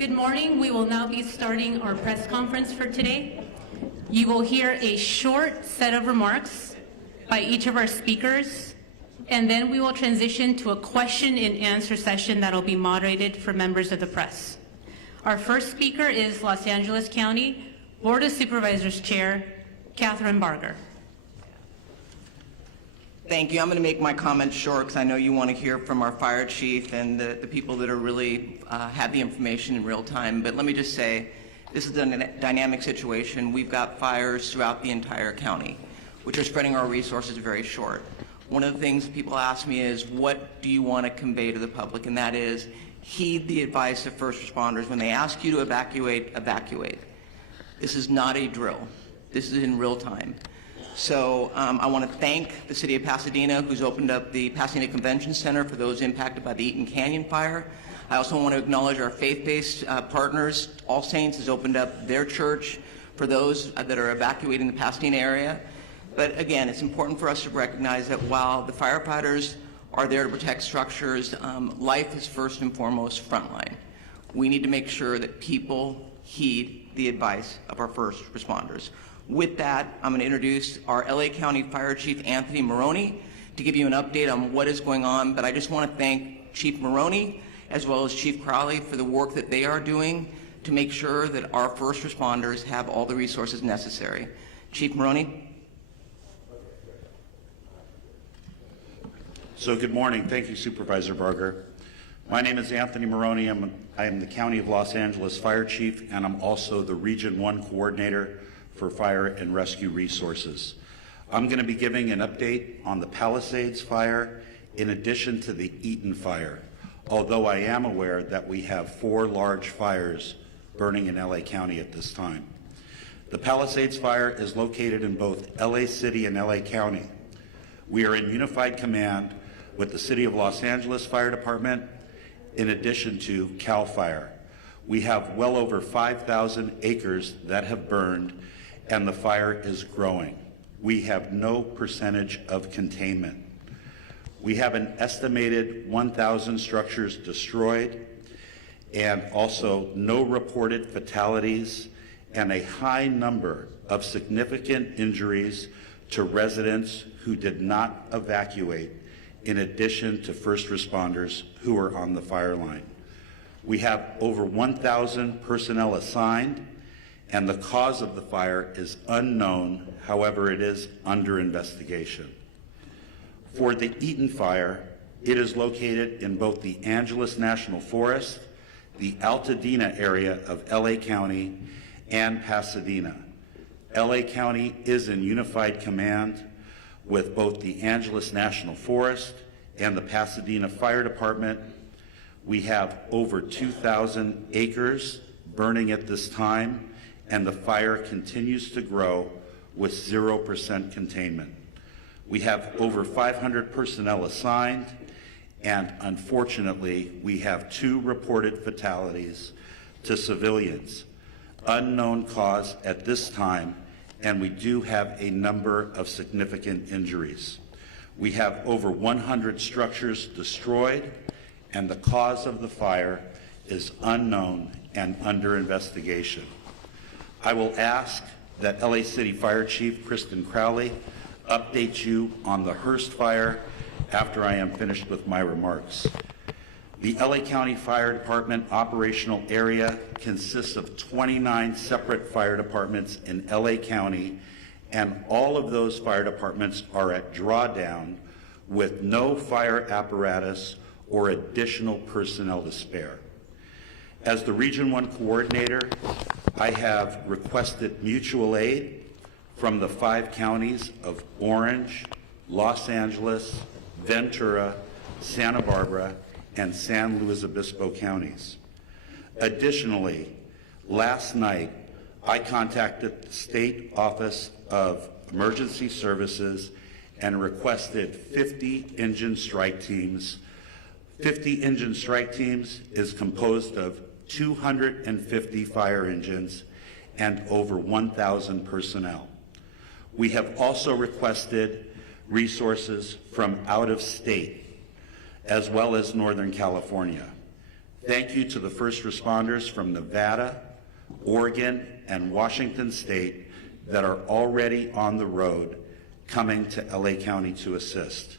Good morning. We will now be starting our press conference for today. You will hear a short set of remarks by each of our speakers, and then we will transition to a question and answer session that will be moderated for members of the press. Our first speaker is Los Angeles County Board of Supervisors Chair, Catherine Barger. Thank you. I'm going to make my comments short because I know you want to hear from our fire chief and the people that are really have the information in real time. But let me just say, this is a dynamic situation. We've got fires throughout the entire county, which are spreading our resources very short. One of the things people ask me is, what do you want to convey to the public? And that is, heed the advice of first responders. When they ask you to evacuate, evacuate. This is not a drill. This is in real time. So I want to thank the City of Pasadena, who's opened up the Pasadena Convention Center for those impacted by the Eaton Canyon fire. I also want to acknowledge our faith-based partners. All Saints has opened up their church for those that are evacuating the Pasadena area. But again, it's important for us to recognize that while the firefighters are there to protect structures, life is first and foremost frontline. We need to make sure that people heed the advice of our first responders. With that, I'm going to introduce our LA County Fire Chief, Anthony Maroney, to give you an update on what is going on. But I just want to thank Chief Maroney as well as Chief Crowley for the work that they are doing to make sure that our first responders have all the resources necessary. Chief Maroney. So good morning. Thank you, Supervisor Barger. My name is Anthony Maroney. I am the County of Los Angeles Fire Chief, and I'm also the Region 1 Coordinator for Fire and Rescue Resources. I'm going to be giving an update on the Palisades fire in addition to the Eaton fire, although I am aware that we have 4 large fires burning in LA County at this time. The Palisades fire is located in both LA City and LA County. We are in unified command with the City of Los Angeles Fire Department in addition to CAL FIRE. We have well over 5,000 acres that have burned, and the fire is growing. We have no percentage of containment. We have an estimated 1,000 structures destroyed, and also no reported fatalities, and a high number of significant injuries to residents who did not evacuate, in addition to first responders who are on the fire line. We have over 1,000 personnel assigned, and the cause of the fire is unknown. However, it is under investigation. For the Eaton fire, it is located in both the Angeles National Forest, the Altadena area of LA County, and Pasadena. LA County is in unified command with both the Angeles National Forest and the Pasadena Fire Department. We have over 2,000 acres burning at this time, and the fire continues to grow with 0% containment. We have over 500 personnel assigned, and unfortunately, we have 2 reported fatalities to civilians. Unknown cause at this time, and we do have a number of significant injuries. We have over 100 structures destroyed, and the cause of the fire is unknown and under investigation. I will ask that LA City Fire Chief Kristen Crowley update you on the Hearst fire after I am finished with my remarks. The LA County Fire Department operational area consists of 29 separate fire departments in LA County, and all of those fire departments are at drawdown with no fire apparatus or additional personnel to spare. As the Region 1 Coordinator, I have requested mutual aid from the 5 counties of Orange, Los Angeles, Ventura, Santa Barbara, and San Luis Obispo counties. Additionally, last night, I contacted the State Office of Emergency Services and requested 50 engine strike teams. 50 engine strike teams is composed of 250 fire engines and over 1,000 personnel. We have also requested resources from out of state, as well as Northern California. Thank you to the first responders from Nevada, Oregon, and Washington State that are already on the road coming to LA County to assist.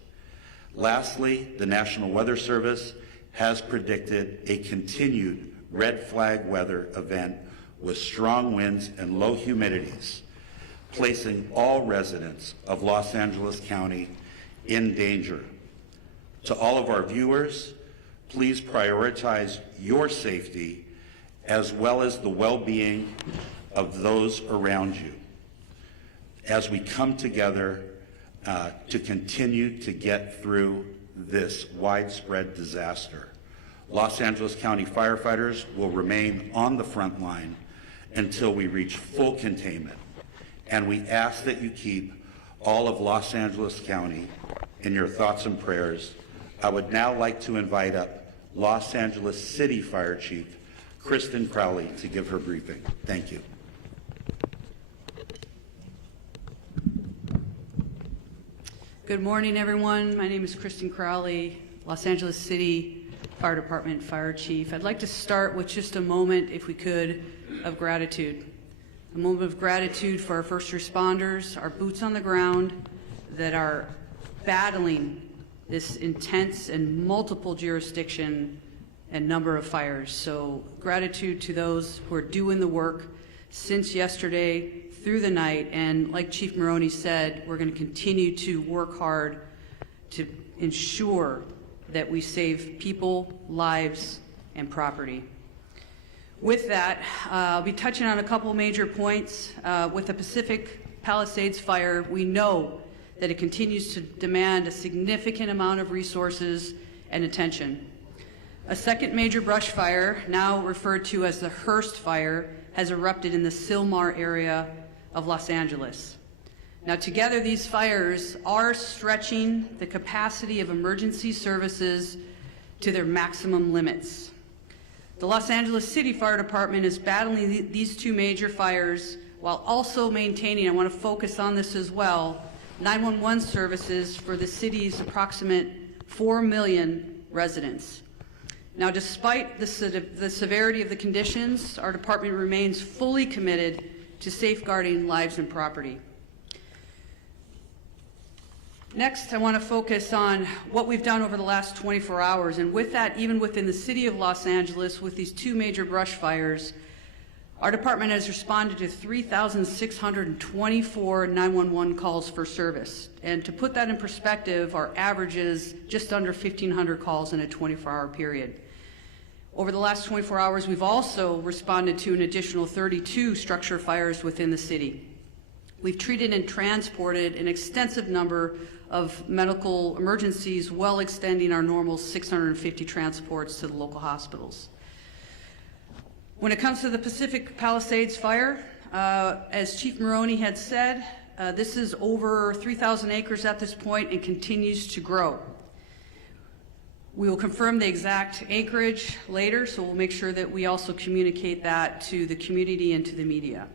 Lastly, the National Weather Service has predicted a continued red flag weather event with strong winds and low humidities, placing all residents of Los Angeles County in danger. To all of our viewers, please prioritize your safety as well as the well-being of those around you as we come together to continue to get through this widespread disaster. Los Angeles County firefighters will remain on the front line until we reach full containment, and we ask that you keep all of Los Angeles County in your thoughts and prayers. I would now like to invite up Los Angeles City Fire Chief Kristen Crowley to give her briefing. Thank you. Good morning, everyone. My name is Kristen Crowley, Los Angeles City Fire Department Fire Chief. I'd like to start with just a moment, if we could, of gratitude. A moment of gratitude for our first responders, our boots on the ground that are battling this intense and multiple jurisdiction and number of fires. So gratitude to those who are doing the work since yesterday through the night. And like Chief Maroney said, we're going to continue to work hard to ensure that we save people, lives, and property. With that, I'll be touching on a couple major points. With the Pacific Palisades fire, we know that it continues to demand a significant amount of resources and attention. A second major brush fire, now referred to as the Hearst Fire, has erupted in the Sylmar area of Los Angeles. Now together these fires are stretching the capacity of emergency services to their maximum limits. The Los Angeles City Fire Department is battling these two major fires while also maintaining, I want to focus on this as well, 911 services for the city's approximate 4 million residents. Now, despite the severity of the conditions, our department remains fully committed to safeguarding lives and property. Next, I want to focus on what we've done over the last 24 hours. And with that, even within the city of Los Angeles, with these two major brush fires, our department has responded to 3,624 911 calls for service. And to put that in perspective, our average is just under 1,500 calls in a 24-hour period. Over the last 24 hours, we've also responded to an additional 32 structure fires within the city. We've treated and transported an extensive number of medical emergencies, well extending our normal 650 transports to the local hospitals. When it comes to the Pacific Palisades fire, as Chief Maroney had said, this is over 3,000 acres at this point and continues to grow. We will confirm the exact acreage later, so we'll make sure that we also communicate that to the community and to the media.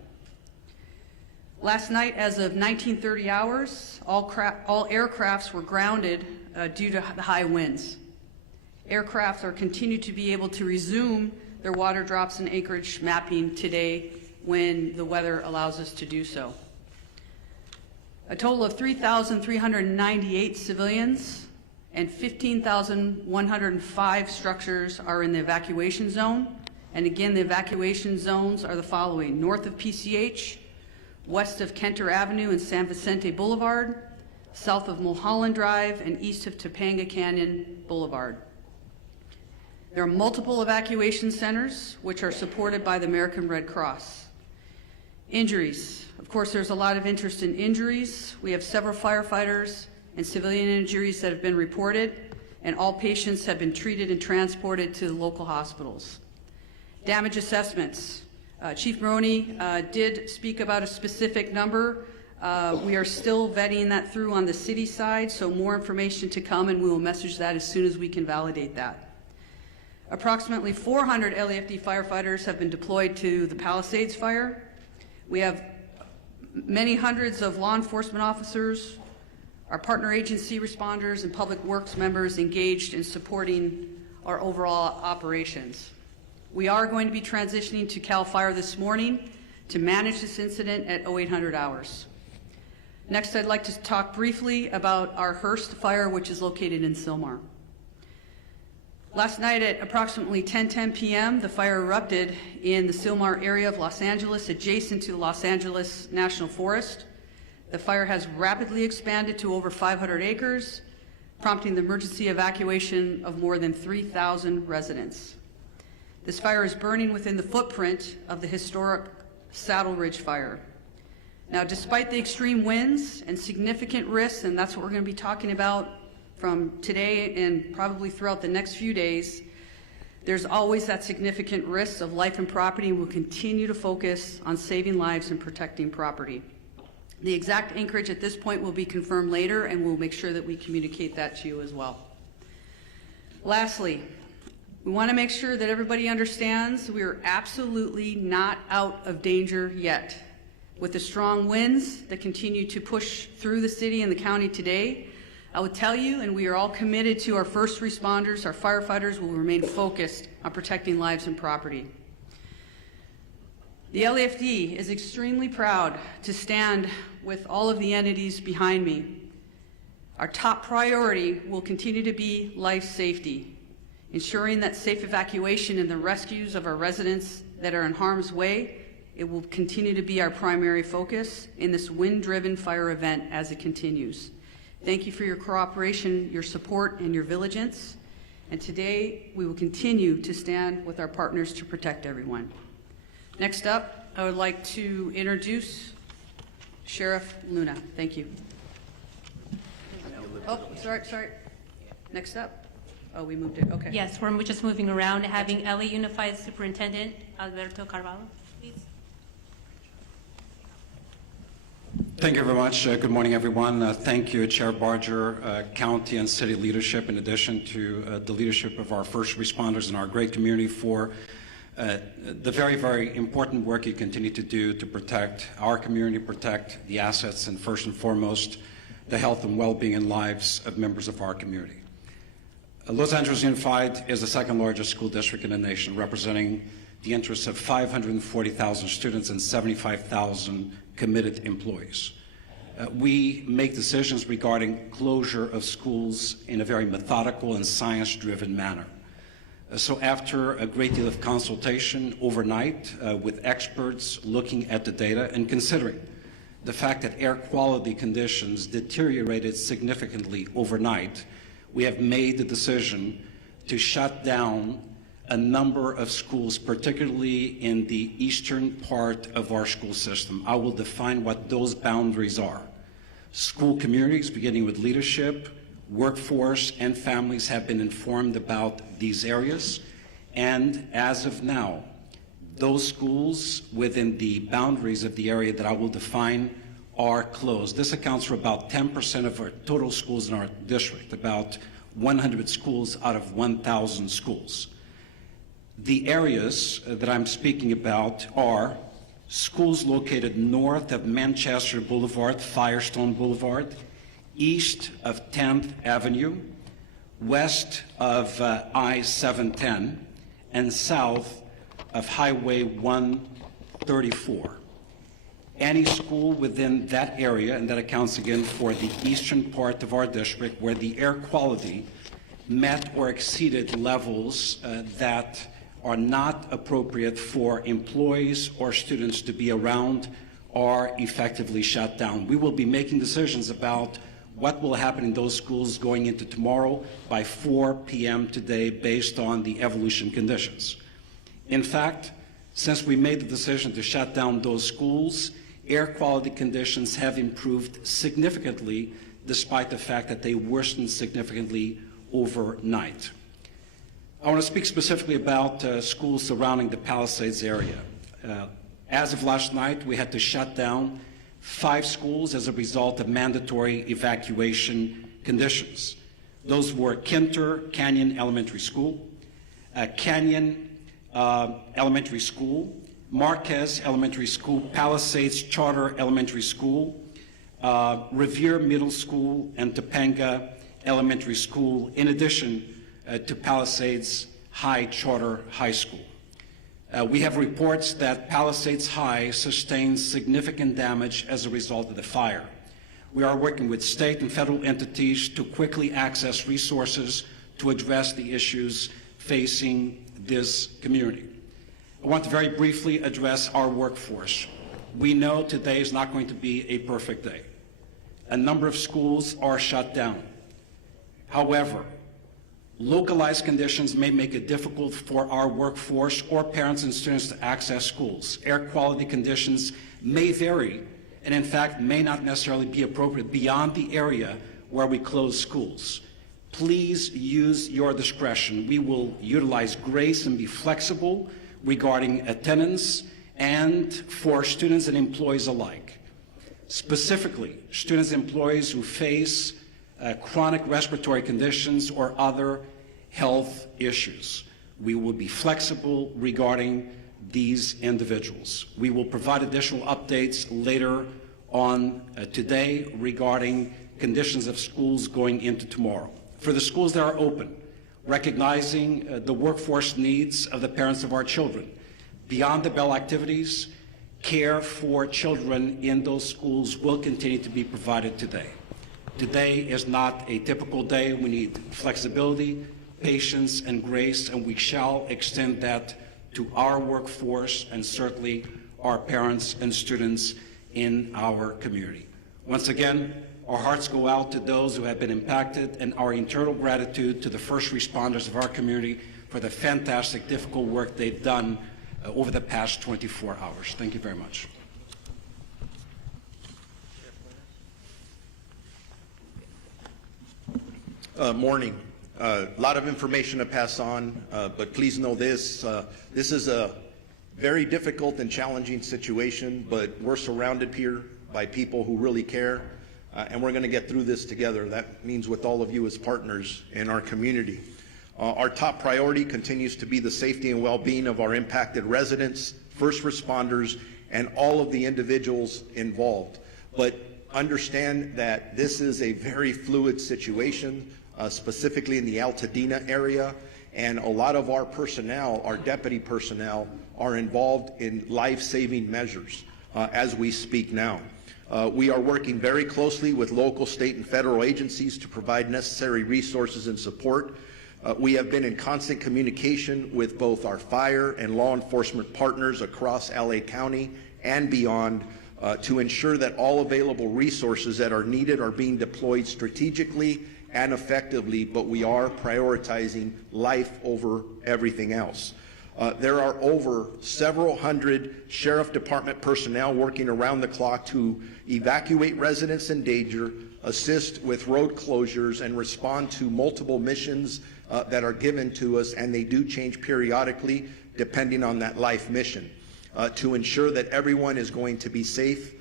Last night, as of 1930 hours, all aircrafts were grounded due to the high winds. Aircraft are continued to be able to resume their water drops and acreage mapping today when the weather allows us to do so. A total of 3,398 civilians and 15,105 structures are in the evacuation zone. And again, the evacuation zones are the following: north of PCH, west of Kenter Avenue and San Vicente Boulevard, south of Mulholland Drive, and east of Topanga Canyon Boulevard. There are multiple evacuation centers which are supported by the American Red Cross. Injuries. Of course, there's a lot of interest in injuries. We have several firefighters and civilian injuries that have been reported, and all patients have been treated and transported to the local hospitals. Damage assessments. Chief Maroney did speak about a specific number. We are still vetting that through on the city side, so more information to come, and we will message that as soon as we can validate that. Approximately 400 LAFD firefighters have been deployed to the Palisades fire. We have many hundreds of law enforcement officers, our partner agency responders, and public works members engaged in supporting our overall operations. We are going to be transitioning to CAL FIRE this morning to manage this incident at 0800 hours. Next, I'd like to talk briefly about our Hearst fire, which is located in Sylmar. Last night at approximately 10:10 p.m., the fire erupted in the Sylmar area of Los Angeles, adjacent to Los Angeles National Forest. The fire has rapidly expanded to over 500 acres, prompting the emergency evacuation of more than 3,000 residents. This fire is burning within the footprint of the historic Saddle Ridge fire. Now, despite the extreme winds and significant risks, and that's what we're going to be talking about from today and probably throughout the next few days, there's always that significant risk of life and property, and we'll continue to focus on saving lives and protecting property. The exact anchorage at this point will be confirmed later, and we'll make sure that we communicate that to you as well. Lastly, we want to make sure that everybody understands we are absolutely not out of danger yet. With the strong winds that continue to push through the city and the county today, I would tell you, and we are all committed to our first responders, our firefighters will remain focused on protecting lives and property. The LAFD is extremely proud to stand with all of the entities behind me. Our top priority will continue to be life safety, ensuring that safe evacuation and the rescues of our residents that are in harm's way. It will continue to be our primary focus in this wind-driven fire event as it continues. Thank you for your cooperation, your support, and your vigilance. And today, we will continue to stand with our partners to protect everyone. Next up, I would like to introduce Sheriff Luna. Thank you. Oh, sorry. Next up. Oh, we moved it. Okay. Yes, we're just moving around, having LA Unified Superintendent Alberto Carvalho, please. Thank you very much. Good morning, everyone. Thank you, Chair Barger, county and city leadership, in addition to the leadership of our first responders and our great community for the very, very important work you continue to do to protect our community, protect the assets, and first and foremost, the health and well-being and lives of members of our community. Los Angeles Unified is the second largest school district in the nation, representing the interests of 540,000 students and 75,000 committed employees. We make decisions regarding closure of schools in a very methodical and science-driven manner. So after a great deal of consultation overnight with experts looking at the data and considering the fact that air quality conditions deteriorated significantly overnight, we have made the decision to shut down a number of schools, particularly in the eastern part of our school system. I will define what those boundaries are. School communities, beginning with leadership, workforce, and families, have been informed about these areas, and as of now, those schools within the boundaries of the area that I will define are closed. This accounts for about 10% of our total schools in our district, about 100 schools out of 1,000 schools. The areas that I'm speaking about are schools located north of Manchester Boulevard, Firestone Boulevard, east of 10th Avenue, west of I-710, and south of Highway 134. Any school within that area, and that accounts again for the eastern part of our district, where the air quality met or exceeded levels that are not appropriate for employees or students to be around, are effectively shut down. We will be making decisions about what will happen in those schools going into tomorrow by 4 p.m. today based on the evolution conditions. In fact, since we made the decision to shut down those schools, air quality conditions have improved significantly despite the fact that they worsened significantly overnight. I want to speak specifically about schools surrounding the Palisades area. As of last night, we had to shut down 5 schools as a result of mandatory evacuation conditions. Those were Kinter Canyon Elementary School, Canyon Elementary School, Marquez Elementary School, Palisades Charter Elementary School, Revere Middle School, and Topanga Elementary School, in addition to Palisades High Charter High School. We have reports that Palisades High sustained significant damage as a result of the fire. We are working with state and federal entities to quickly access resources to address the issues facing this community. I want to very briefly address our workforce. We know today is not going to be a perfect day. A number of schools are shut down. However, localized conditions may make it difficult for our workforce or parents and students to access schools. Air quality conditions may vary and in fact may not necessarily be appropriate beyond the area where we close schools. Please use your discretion. We will utilize grace and be flexible regarding attendance and for students and employees alike. Specifically, students and employees who face chronic respiratory conditions or other health issues. We will be flexible regarding these individuals. We will provide additional updates later on today regarding conditions of schools going into tomorrow. For the schools that are open, recognizing the workforce needs of the parents of our children, beyond the bell activities, care for children in those schools will continue to be provided today. Today is not a typical day. We need flexibility, patience, and grace, and we shall extend that to our workforce and certainly our parents and students in our community. Once again, our hearts go out to those who have been impacted and our eternal gratitude to the first responders of our community for the fantastic, difficult work they've done over the past 24 hours. Thank you very much. Morning. A lot of information to pass on, but please know this. This is a very difficult and challenging situation, but we're surrounded here by people who really care, and we're going to get through this together. That means with all of you as partners in our community. Our top priority continues to be the safety and well-being of our impacted residents, first responders, and all of the individuals involved. But understand that this is a very fluid situation, specifically in the Altadena area, and a lot of our personnel, our deputy personnel, are involved in life-saving measures as we speak now. We are working very closely with local, state, and federal agencies to provide necessary resources and support. We have been in constant communication with both our fire and law enforcement partners across LA County and beyond to ensure that all available resources that are needed are being deployed strategically and effectively, but we are prioritizing life over everything else. There are over several hundred Sheriff Department personnel working around the clock to evacuate residents in danger, assist with road closures, and respond to multiple missions that are given to us, and they do change periodically depending on that life mission. To ensure that everyone is going to be safe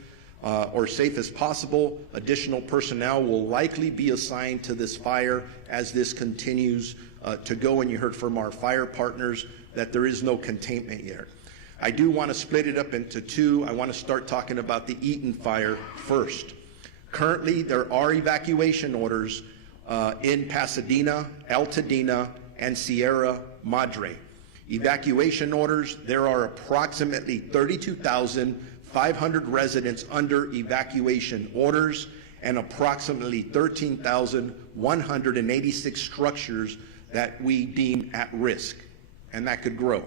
or safe as possible, additional personnel will likely be assigned to this fire as this continues to go, and you heard from our fire partners that there is no containment yet. I do want to split it up into two. I want to start talking about the Eaton fire first. Currently, there are evacuation orders in Pasadena, Altadena, and Sierra Madre. Evacuation orders, there are approximately 32,500 residents under evacuation orders and approximately 13,186 structures that we deem at risk, and that could grow.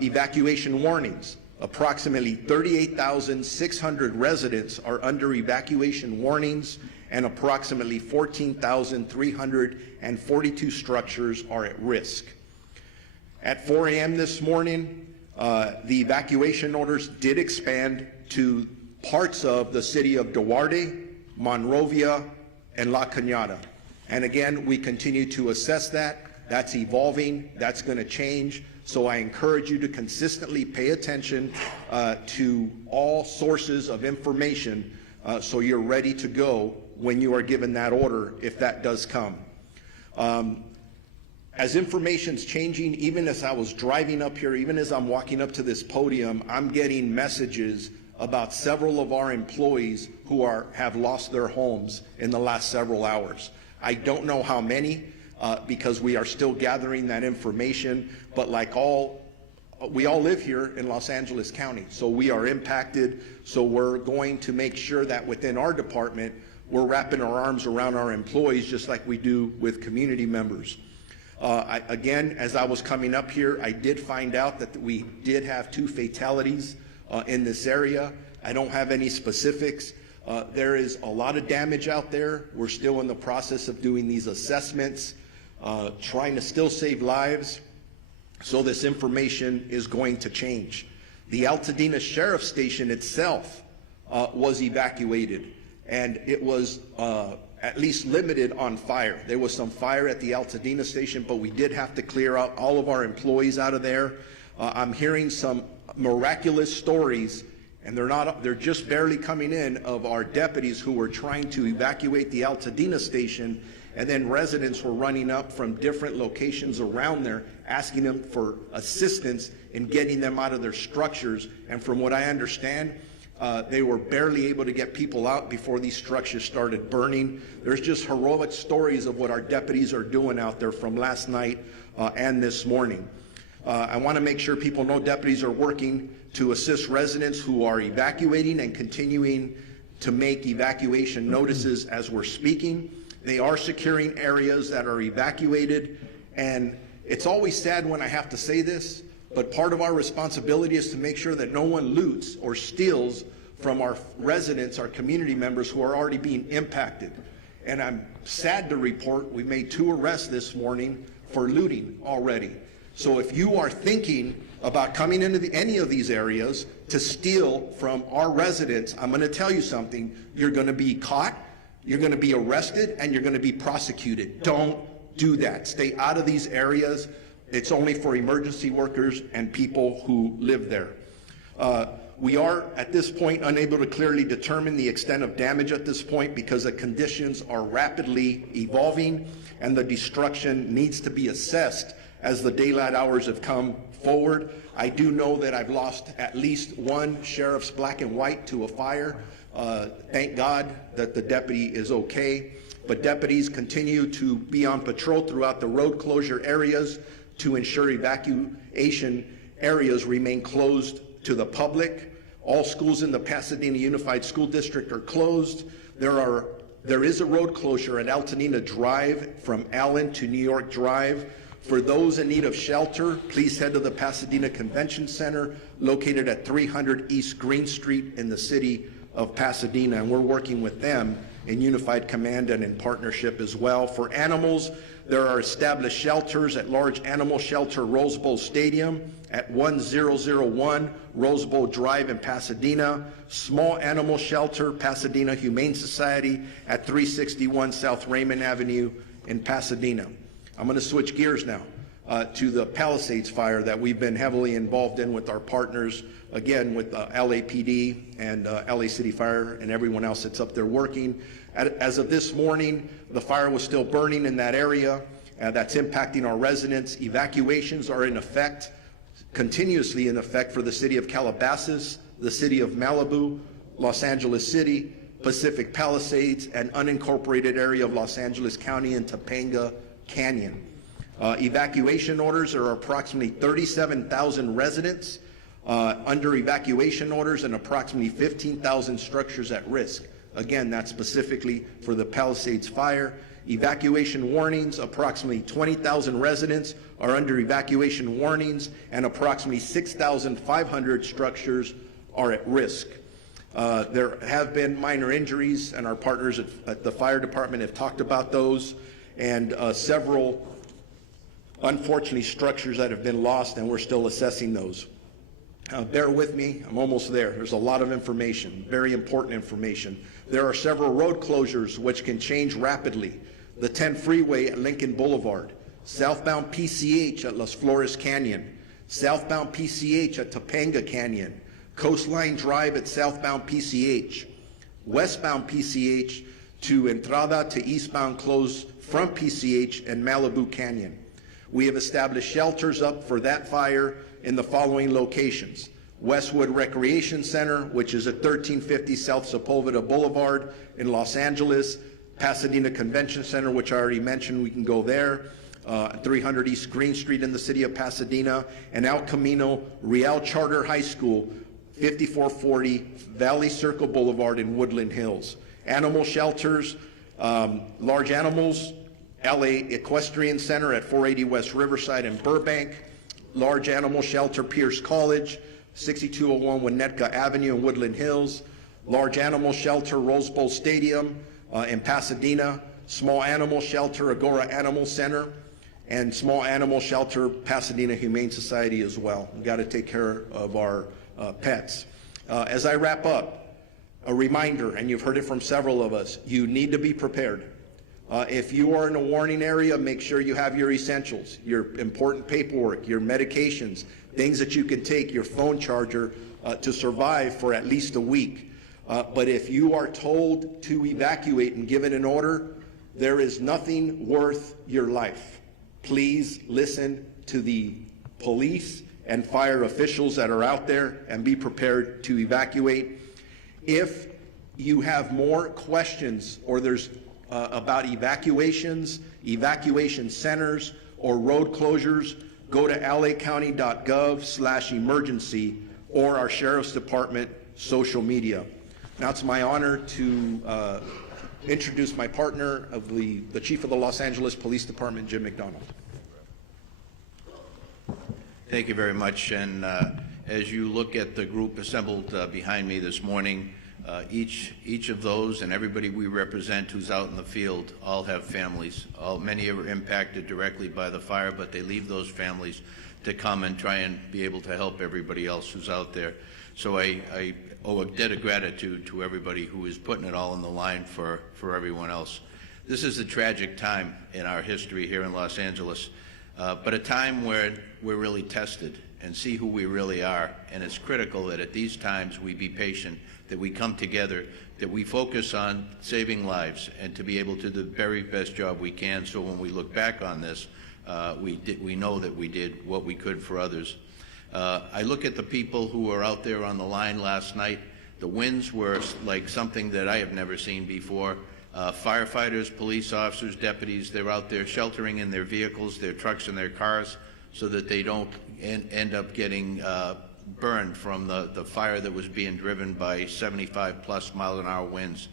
Evacuation warnings, approximately 38,600 residents are under evacuation warnings and approximately 14,342 structures are at risk. At 4 a.m. this morning, the evacuation orders did expand to parts of the city of Duarte, Monrovia, and La Cañada. And again, we continue to assess that. That's evolving. That's going to change. So I encourage you to consistently pay attention to all sources of information so you're ready to go when you are given that order, if that does come. As information's changing, even as I was driving up here, even as I'm walking up to this podium, I'm getting messages about several of our employees who have lost their homes in the last several hours. I don't know how many, because we are still gathering that information. But like we all live here in Los Angeles County, so we are impacted. So we're going to make sure that within our department, we're wrapping our arms around our employees just like we do with community members. Again, as I was coming up here, I did find out that we did have 2 fatalities in this area. I don't have any specifics. There is a lot of damage out there. We're still in the process of doing these assessments, trying to still save lives. So this information is going to change. The Altadena Sheriff's Station itself was evacuated, and it was at least limited on fire. There was some fire at the Altadena Station, but we did have to clear out all of our employees out of there. I'm hearing some miraculous stories, and they're just barely coming in, of our deputies who were trying to evacuate the Altadena Station, and then residents were running up from different locations around there asking them for assistance in getting them out of their structures. And from what I understand, they were barely able to get people out before these structures started burning. There's just heroic stories of what our deputies are doing out there from last night and this morning. I want to make sure people know deputies are working to assist residents who are evacuating and continuing to make evacuation notices as we're speaking. They are securing areas that are evacuated, and it's always sad when I have to say this, but part of our responsibility is to make sure that no one loots or steals from our residents, our community members who are already being impacted. And I'm sad to report we made 2 arrests this morning for looting already. So if you are thinking about coming into any of these areas to steal from our residents, I'm going to tell you something. You're going to be caught, you're going to be arrested, and you're going to be prosecuted. Don't do that. Stay out of these areas. It's only for emergency workers and people who live there. We are, at this point, unable to clearly determine the extent of damage at this point because the conditions are rapidly evolving and the destruction needs to be assessed as the daylight hours have come forward. I do know that I've lost at least 1 sheriff's black and white to a fire. Thank God that the deputy is okay. But deputies continue to be on patrol throughout the road closure areas to ensure evacuation areas remain closed to the public. All schools in the Pasadena Unified School District are closed. There is a road closure at Altadena Drive from Allen to New York Drive. For those in need of shelter, please head to the Pasadena Convention Center, located at 300 East Green Street in the city of Pasadena, and we're working with them in Unified Command and in partnership as well. For animals, there are established shelters at Large Animal Shelter Rose Bowl Stadium, at 1001 Rose Bowl Drive in Pasadena, Small Animal Shelter, Pasadena Humane Society at 361 South Raymond Avenue in Pasadena. I'm going to switch gears now to the Palisades fire that we've been heavily involved in with our partners, again with LAPD and LA City Fire and everyone else that's up there working. As of this morning, the fire was still burning in that area. That's impacting our residents. Evacuations are in effect, continuously in effect, for the city of Calabasas, the city of Malibu, Los Angeles City, Pacific Palisades, and unincorporated area of Los Angeles County and Topanga Canyon. Evacuation orders are approximately 37,000 residents under evacuation orders and approximately 15,000 structures at risk. Again, that's specifically for the Palisades fire. Evacuation warnings, approximately 20,000 residents are under evacuation warnings and approximately 6,500 structures are at risk. There have been minor injuries, and our partners at the fire department have talked about those, and several, unfortunately, structures that have been lost, and we're still assessing those. Bear with me, I'm almost there. There's a lot of information, very important information. There are several road closures which can change rapidly. The 10 freeway at Lincoln Boulevard, southbound PCH at Las Flores Canyon, southbound PCH at Topanga Canyon, Coastline Drive at southbound PCH, westbound PCH to Entrada to eastbound closed from PCH and Malibu Canyon. We have established shelters up for that fire in the following locations: Westwood Recreation Center, which is at 1350 South Sepulveda Boulevard in Los Angeles, Pasadena Convention Center, which I already mentioned, we can go there. 300 East Green Street in the city of Pasadena, and El Camino Real Charter High School, 5440 Valley Circle Boulevard in Woodland Hills. Animal shelters, large animals, LA Equestrian Center at 480 West Riverside in Burbank. Large animal shelter, Pierce College, 6201 Winnetka Avenue in Woodland Hills. Large animal shelter, Rose Bowl Stadium in Pasadena. Small animal shelter, Agora Animal Center. And small animal shelter, Pasadena Humane Society as well. We've got to take care of our pets. As I wrap up, a reminder, and you've heard it from several of us, you need to be prepared. If you are in a warning area, make sure you have your essentials, your important paperwork, your medications, things that you can take, your phone charger to survive for at least a week. But if you are told to evacuate and given an order, there is nothing worth your life. Please listen to the police and fire officials that are out there and be prepared to evacuate. If you have more questions or there's about evacuations, evacuation centers, or road closures, go to lacounty.gov/emergency or our Sheriff's Department social media. Now it's my honor to introduce my partner of the Chief of the Los Angeles Police Department, Jim McDonald. Thank you very much. And as you look at the group assembled behind me this morning, each of those and everybody we represent who's out in the field all have families. Many are impacted directly by the fire, but they leave those families to come and try and be able to help everybody else who's out there. So I owe a debt of gratitude to everybody who is putting it all on the line for everyone else. This is a tragic time in our history here in Los Angeles, but a time where we're really tested and see who we really are. And it's critical that at these times we be patient, that we come together, that we focus on saving lives and to be able to do the very best job we can, so when we look back on this, we know that we did what we could for others. I look at the people who were out there on the line last night. The winds were like something that I have never seen before. Firefighters, police officers, deputies, they're out there sheltering in their vehicles, their trucks and their cars, so that they don't end up getting burned from the fire that was being driven by 75+ mile-an-hour winds.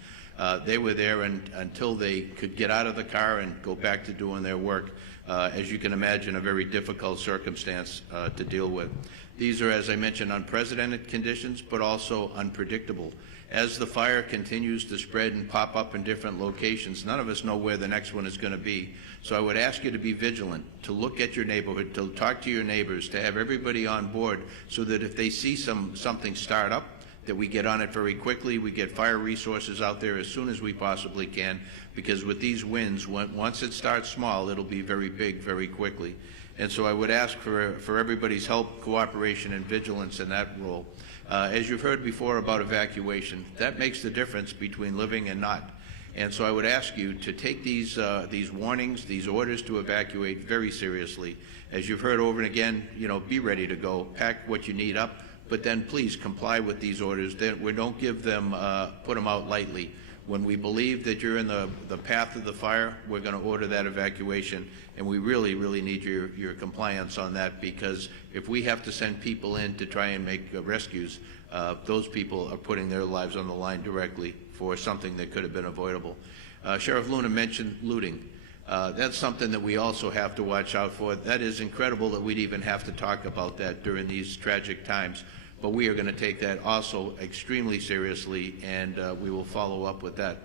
They were there until they could get out of the car and go back to doing their work. As you can imagine, a very difficult circumstance to deal with. These are, as I mentioned, unprecedented conditions, but also unpredictable. As the fire continues to spread and pop up in different locations, none of us know where the next one is going to be. So I would ask you to be vigilant, to look at your neighborhood, to talk to your neighbors, to have everybody on board, so that if they see something start up, that we get on it very quickly. We get fire resources out there as soon as we possibly can, because with these winds, once it starts small, it'll be very big very quickly. And so I would ask for everybody's help, cooperation, and vigilance in that role. As you've heard before about evacuation, that makes the difference between living and not. And so I would ask you to take these warnings, these orders to evacuate very seriously. As you've heard over and again, be ready to go, pack what you need up, but then please comply with these orders. We don't give them, put them out lightly. When we believe that you're in the path of the fire, we're going to order that evacuation, and we really, really need your compliance on that, because if we have to send people in to try and make rescues, those people are putting their lives on the line directly for something that could have been avoidable. Sheriff Luna mentioned looting. That's something that we also have to watch out for. That is incredible that we'd even have to talk about that during these tragic times. But we are going to take that also extremely seriously, and we will follow up with that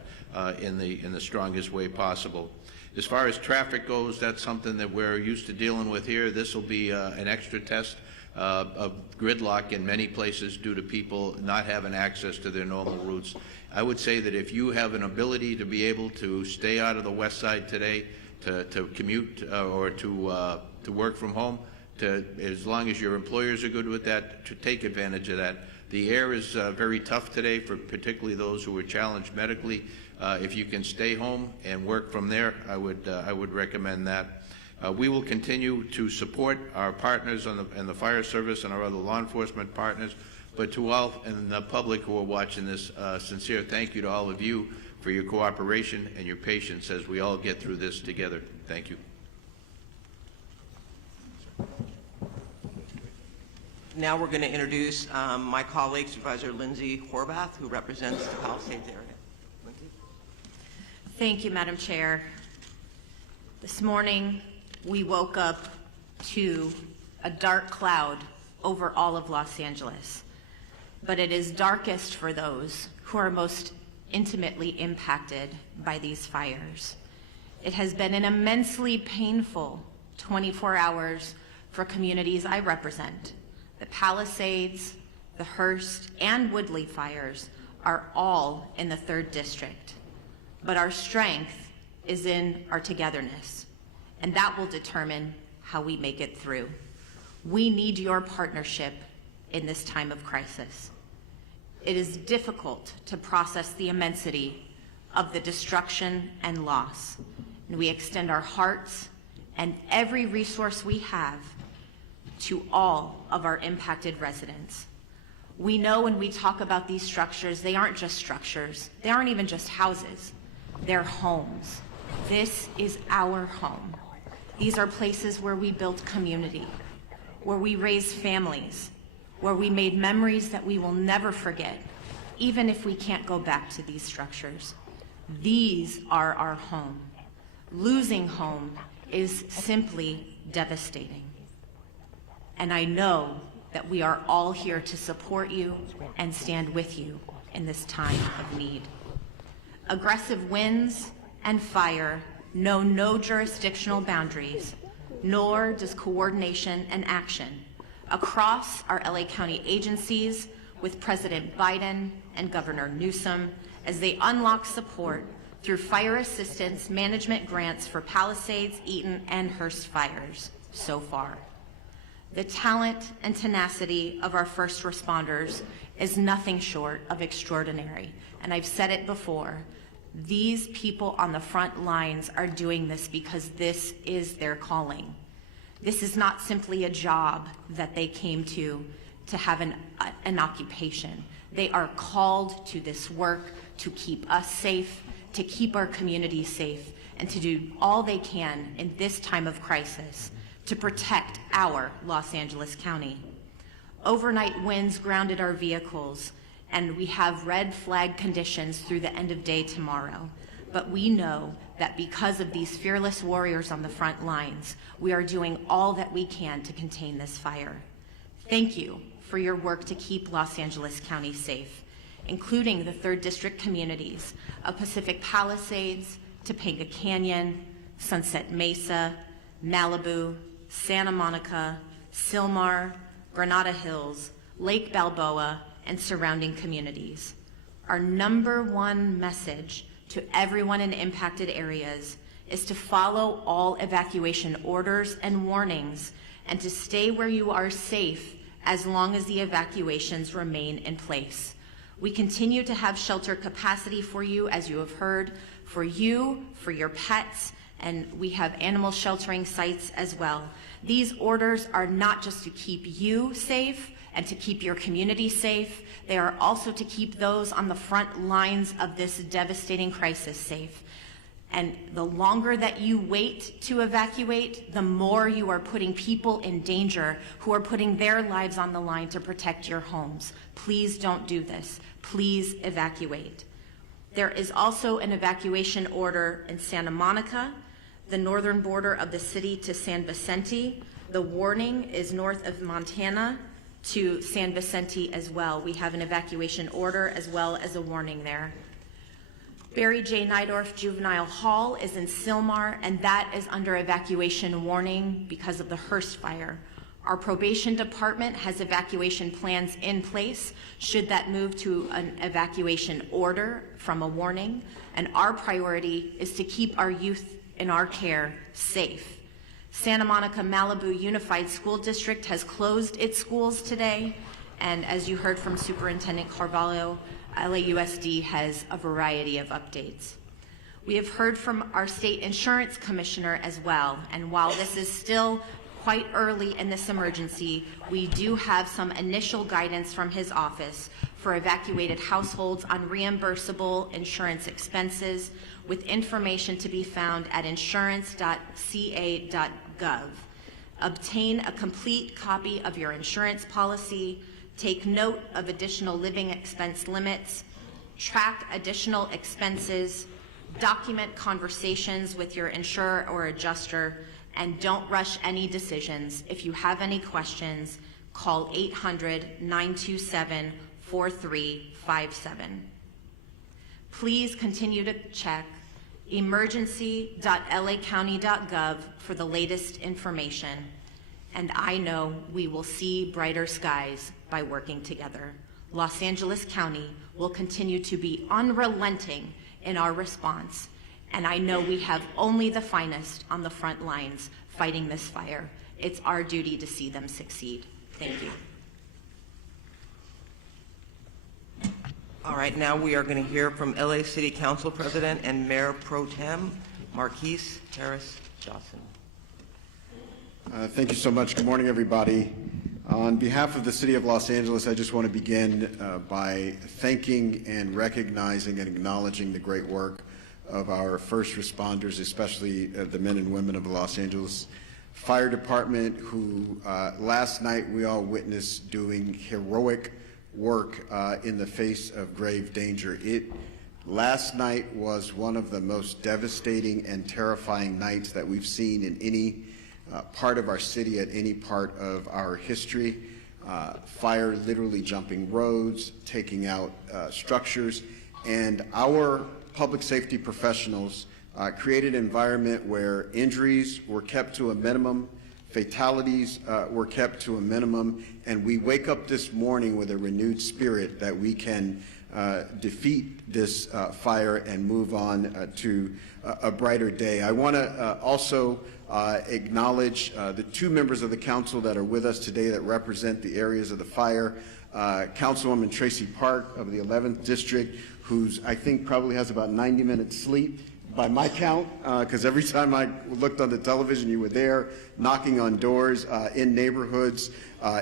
in the strongest way possible. As far as traffic goes, that's something that we're used to dealing with here. This will be an extra test of gridlock in many places due to people not having access to their normal routes. I would say that if you have an ability to be able to stay out of the west side today, to commute or to work from home, as long as your employers are good with that, to take advantage of that. The air is very tough today for particularly those who are challenged medically. If you can stay home and work from there, I would recommend that. We will continue to support our partners in the fire service and our other law enforcement partners. But to all in the public who are watching this, sincere thank you to all of you for your cooperation and your patience as we all get through this together. Thank you. Now we're going to introduce my colleague, Supervisor Lindsay Horvath, who represents the Palisades area. Lindsay? Thank you, Madam Chair. This morning, we woke up to a dark cloud over all of Los Angeles, but it is darkest for those who are most intimately impacted by these fires. It has been an immensely painful 24 hours for communities I represent. The Palisades, the Hearst, and Woodley fires are all in the 3rd District, but our strength is in our togetherness, and that will determine how we make it through. We need your partnership in this time of crisis. It is difficult to process the immensity of the destruction and loss, and we extend our hearts and every resource we have to all of our impacted residents. We know when we talk about these structures, they aren't just structures. They aren't even just houses. They're homes. This is our home. These are places where we built community, where we raised families, where we made memories that we will never forget, even if we can't go back to these structures. These are our home. Losing home is simply devastating. And I know that we are all here to support you and stand with you in this time of need. Aggressive winds and fire know no jurisdictional boundaries, nor does coordination and action across our LA County agencies with President Biden and Governor Newsom as they unlock support through fire assistance management grants for Palisades, Eaton, and Hearst fires so far. The talent and tenacity of our first responders is nothing short of extraordinary. And I've said it before, these people on the front lines are doing this because this is their calling. This is not simply a job that they came to have an occupation. They are called to this work to keep us safe, to keep our community safe, and to do all they can in this time of crisis to protect our Los Angeles County. Overnight winds grounded our vehicles, and we have red flag conditions through the end of day tomorrow. But we know that because of these fearless warriors on the front lines, we are doing all that we can to contain this fire. Thank you for your work to keep Los Angeles County safe, including the 3rd District communities of Pacific Palisades, Topanga Canyon, Sunset Mesa, Malibu, Santa Monica, Sylmar, Granada Hills, Lake Balboa, and surrounding communities. Our #1 message to everyone in impacted areas is to follow all evacuation orders and warnings and to stay where you are safe as long as the evacuations remain in place. We continue to have shelter capacity for you, as you have heard, for you, for your pets, and we have animal sheltering sites as well. These orders are not just to keep you safe and to keep your community safe, they are also to keep those on the front lines of this devastating crisis safe. And the longer that you wait to evacuate, the more you are putting people in danger who are putting their lives on the line to protect your homes. Please don't do this. Please evacuate. There is also an evacuation order in Santa Monica, the northern border of the city to San Vicente. The warning is north of Montana to San Vicente as well. We have an evacuation order as well as a warning there. Barry J. Nydorf Juvenile Hall is in Sylmar, and that is under evacuation warning because of the Hearst fire. Our probation department has evacuation plans in place should that move to an evacuation order from a warning, and our priority is to keep our youth in our care safe. Santa Monica Malibu Unified School District has closed its schools today, and as you heard from Superintendent Carvalho, LAUSD has a variety of updates. We have heard from our state insurance commissioner as well, and while this is still quite early in this emergency, we do have some initial guidance from his office for evacuated households on reimbursable insurance expenses, with information to be found at insurance.ca.gov. Obtain a complete copy of your insurance policy, take note of additional living expense limits, track additional expenses, document conversations with your insurer or adjuster, and don't rush any decisions. If you have any questions, call 800-927-4357. Please continue to check emergency.lacounty.gov for the latest information, and I know we will see brighter skies by working together. Los Angeles County will continue to be unrelenting in our response, and I know we have only the finest on the front lines fighting this fire. It's our duty to see them succeed. Thank you. All right, now we are going to hear from LA City Council President and Mayor Pro Tem Marquise Harris Johnson. Thank you so much. Good morning, everybody. On behalf of the City of Los Angeles, I just want to begin by thanking and recognizing and acknowledging the great work of our first responders, especially the men and women of the Los Angeles Fire Department, who last night we all witnessed doing heroic work in the face of grave danger. Last night was one of the most devastating and terrifying nights that we've seen in any part of our city at any part of our history. Fire literally jumping roads, taking out structures, and our public safety professionals created an environment where injuries were kept to a minimum, fatalities were kept to a minimum, and we wake up this morning with a renewed spirit that we can defeat this fire and move on to a brighter day. I want to also acknowledge the two members of the council that are with us today that represent the areas of the fire. Councilwoman Tracy Park of the 11th District, who's I think probably has about 90 minutes sleep by my count, because every time I looked on the television, you were there knocking on doors in neighborhoods,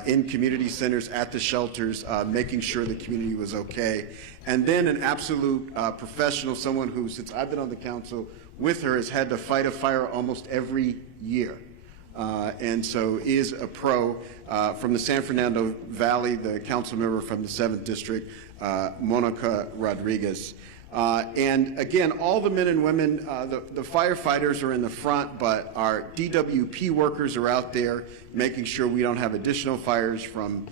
in community centers, at the shelters, making sure the community was okay. And then an absolute professional, someone who, since I've been on the council with her, has had to fight a fire almost every year. And so is a pro. From the San Fernando Valley, the council member from the 7th District, Monica Rodriguez. And again, all the men and women, the firefighters are in the front, but our DWP workers are out there making sure we don't have additional fires from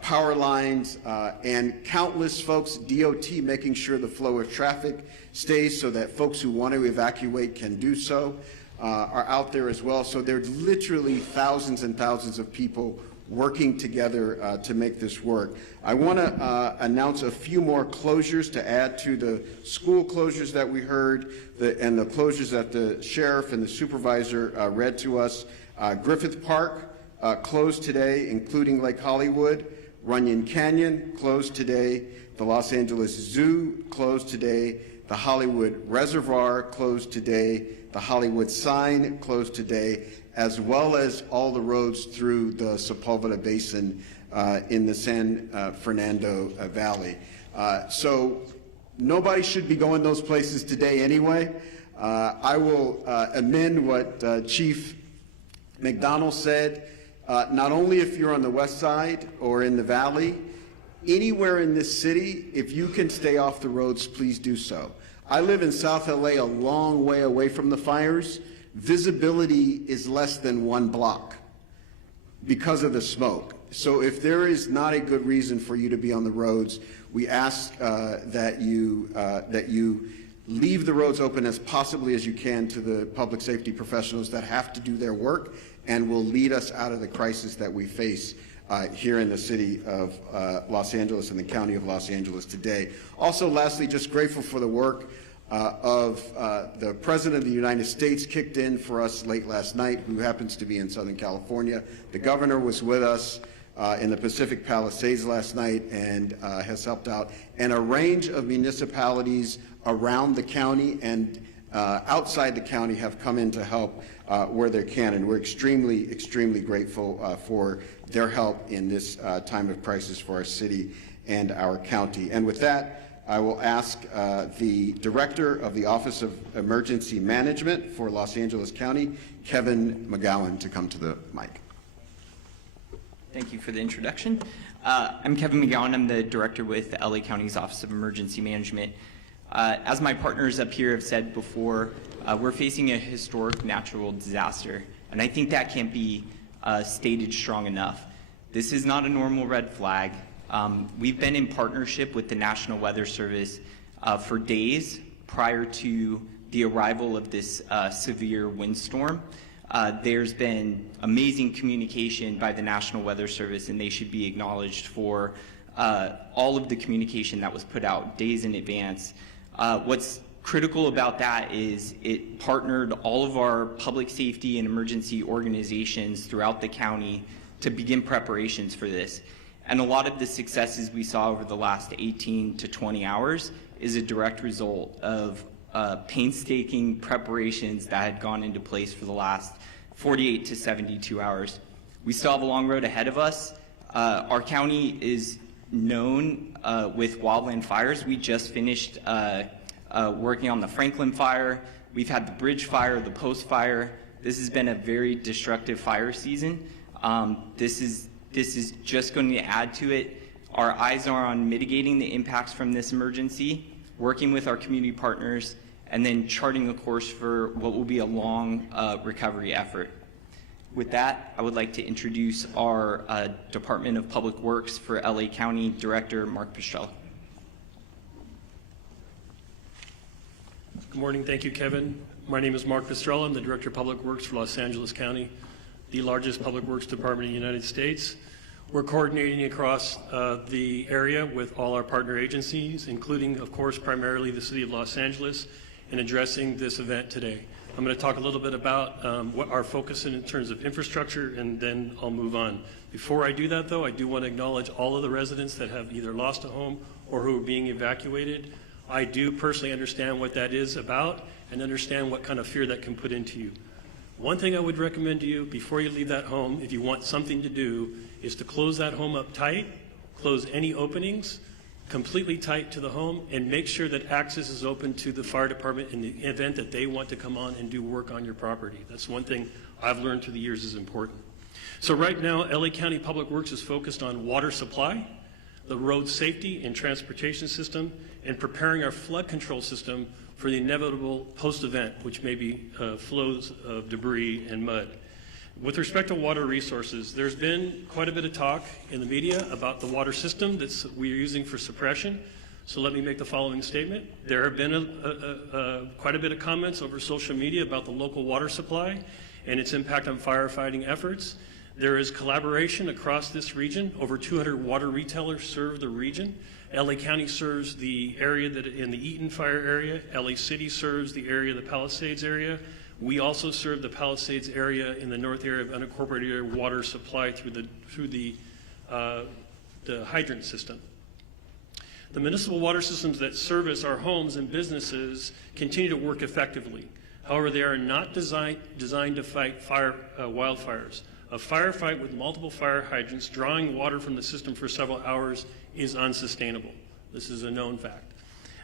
power lines, and countless folks, DOT, making sure the flow of traffic stays so that folks who want to evacuate can do so, are out there as well. So there's literally thousands and thousands of people working together to make this work. I want to announce a few more closures to add to the school closures that we heard and the closures that the sheriff and the supervisor read to us. Griffith Park closed today, including Lake Hollywood. Runyon Canyon closed today. The Los Angeles Zoo closed today. The Hollywood Reservoir closed today. The Hollywood Sign closed today, as well as all the roads through the Sepulveda Basin in the San Fernando Valley. So nobody should be going those places today anyway. I will amend what Chief McDonald said. Not only if you're on the west side or in the valley, anywhere in this city, if you can stay off the roads, please do so. I live in South LA, a long way away from the fires. Visibility is less than 1 block because of the smoke. So if there is not a good reason for you to be on the roads, we ask that you leave the roads open as possibly as you can to the public safety professionals that have to do their work and will lead us out of the crisis that we face here in the city of Los Angeles and the county of Los Angeles today. Also, lastly, just grateful for the work of the President of the United States, kicked in for us late last night, who happens to be in Southern California. The governor was with us in the Pacific Palisades last night and has helped out. And a range of municipalities around the county and outside the county have come in to help where they can, and we're extremely, extremely grateful for their help in this time of crisis for our city and our county. And with that, I will ask the Director of the Office of Emergency Management for Los Angeles County, Kevin McGowan, to come to the mic. Thank you for the introduction. I'm Kevin McGowan. I'm the Director with the LA County's Office of Emergency Management. As my partners up here have said before, we're facing a historic natural disaster, and I think that can't be stated strong enough. This is not a normal red flag. We've been in partnership with the National Weather Service for days prior to the arrival of this severe windstorm. There's been amazing communication by the National Weather Service, and they should be acknowledged for all of the communication that was put out days in advance. What's critical about that is it partnered all of our public safety and emergency organizations throughout the county to begin preparations for this. And a lot of the successes we saw over the last 18 to 20 hours is a direct result of painstaking preparations that had gone into place for the last 48 to 72 hours. We still have a long road ahead of us. Our county is known with wildland fires. We just finished working on the Franklin fire. We've had the Bridge fire, the Post fire. This has been a very destructive fire season. This is just going to add to it. Our eyes are on mitigating the impacts from this emergency, working with our community partners, and then charting a course for what will be a long recovery effort. With that, I would like to introduce our Department of Public Works for LA County Director, Mark Pistrella. Good morning. Thank you, Kevin. My name is Mark Pistrella. I'm the Director of Public Works for Los Angeles County, the largest public works department in the United States. We're coordinating across the area with all our partner agencies, including, of course, primarily the City of Los Angeles, in addressing this event today. I'm going to talk a little bit about what our focus in terms of infrastructure, and then I'll move on. Before I do that, though, I do want to acknowledge all of the residents that have either lost a home or who are being evacuated. I do personally understand what that is about and understand what kind of fear that can put into you. One thing I would recommend to you before you leave that home, if you want something to do, is to close that home up tight, close any openings, completely tight to the home, and make sure that access is open to the fire department in the event that they want to come on and do work on your property. That's one thing I've learned through the years is important. So right now, LA County Public Works is focused on water supply, the road safety and transportation system, and preparing our flood control system for the inevitable post-event, which may be flows of debris and mud. With respect to water resources, there's been quite a bit of talk in the media about the water system that we're using for suppression. So let me make the following statement. There have been quite a bit of comments over social media about the local water supply and its impact on firefighting efforts. There is collaboration across this region. Over 200 water retailers serve the region. LA County serves the area that in the Eaton fire area. LA City serves the area of the Palisades area. We also serve the Palisades area in the north area of unincorporated area water supply through the hydrant system. The municipal water systems that service our homes and businesses continue to work effectively. However, they are not designed to fight wildfires. A firefight with multiple fire hydrants drawing water from the system for several hours is unsustainable. This is a known fact.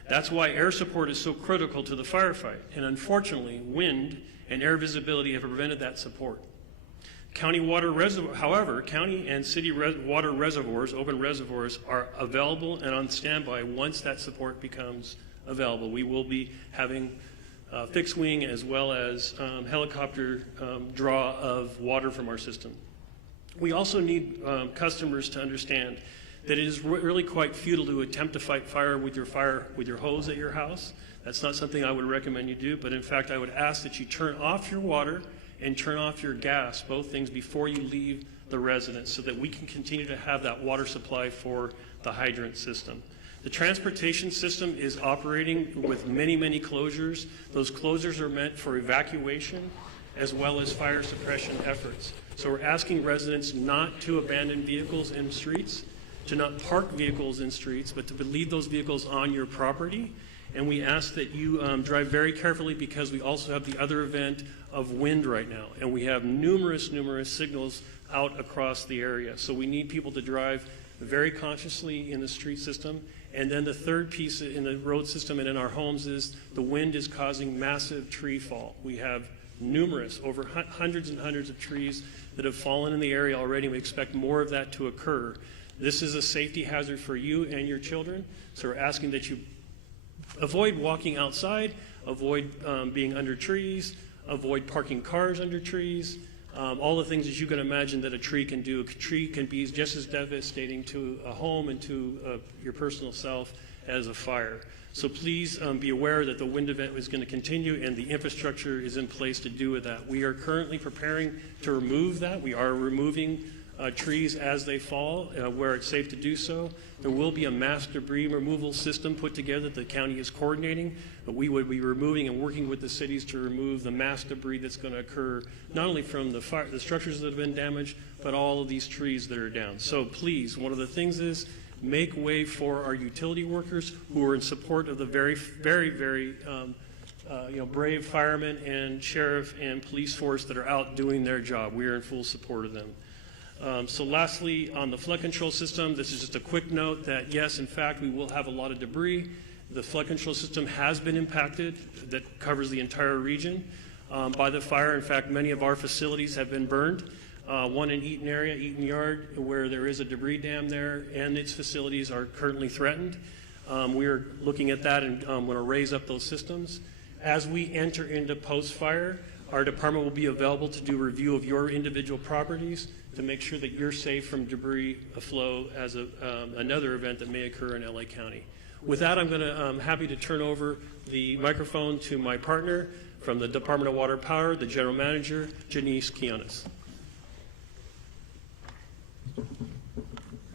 That's why air support is so critical to the firefight, and unfortunately, wind and air visibility have prevented that support. However, county and city water reservoirs, open reservoirs, are available and on standby once that support becomes available. We will be having fixed wing as well as helicopter draw of water from our system. We also need customers to understand that it is really quite futile to attempt to fight fire with your hose at your house. That's not something I would recommend you do, but in fact I would ask that you turn off your water and turn off your gas, both things before you leave the residence, so that we can continue to have that water supply for the hydrant system. The transportation system is operating with many, many closures. Those closures are meant for evacuation as well as fire suppression efforts. So we're asking residents not to abandon vehicles in streets, to not park vehicles in streets, but to leave those vehicles on your property, And we ask that you drive very carefully because we also have the other event of wind right now. And we have numerous signals out across the area. So we need people to drive very consciously in the street system. And then the third piece in the road system and in our homes is the wind is causing massive tree fall. We have numerous, over hundreds and hundreds of trees that have fallen in the area already. We expect more of that to occur. This is a safety hazard for you and your children. So we're asking that you avoid walking outside, avoid being under trees, avoid parking cars under trees, all the things that you can imagine that a tree can do. A tree can be just as devastating to a home and to your personal self as a fire. So please be aware that the wind event is going to continue and the infrastructure is in place to do with that. We are currently preparing to remove that. We are removing trees as they fall where it's safe to do so. There will be a mass debris removal system put together that the county is coordinating, but we would be removing and working with the cities to remove the mass debris that's going to occur not only from the structures that have been damaged, but all of these trees that are down. So please, one of the things is make way for our utility workers who are in support of the very brave firemen and sheriff and police force that are out doing their job. We are in full support of them. So lastly, on the flood control system, this is just a quick note that yes, in fact, we will have a lot of debris. The flood control system has been impacted, that covers the entire region, by the fire. In fact, many of our facilities have been burned. One in Eaton area, Eaton Yard, where there is a debris dam there, and its facilities are currently threatened. We are looking at that and want to raise up those systems. As we enter into post-fire, our department will be available to do review of your individual properties to make sure that you're safe from debris flow as another event that may occur in LA County. With that, I'm happy to turn over the microphone to my partner from the Department of Water Power, the General Manager, Janice Quiones.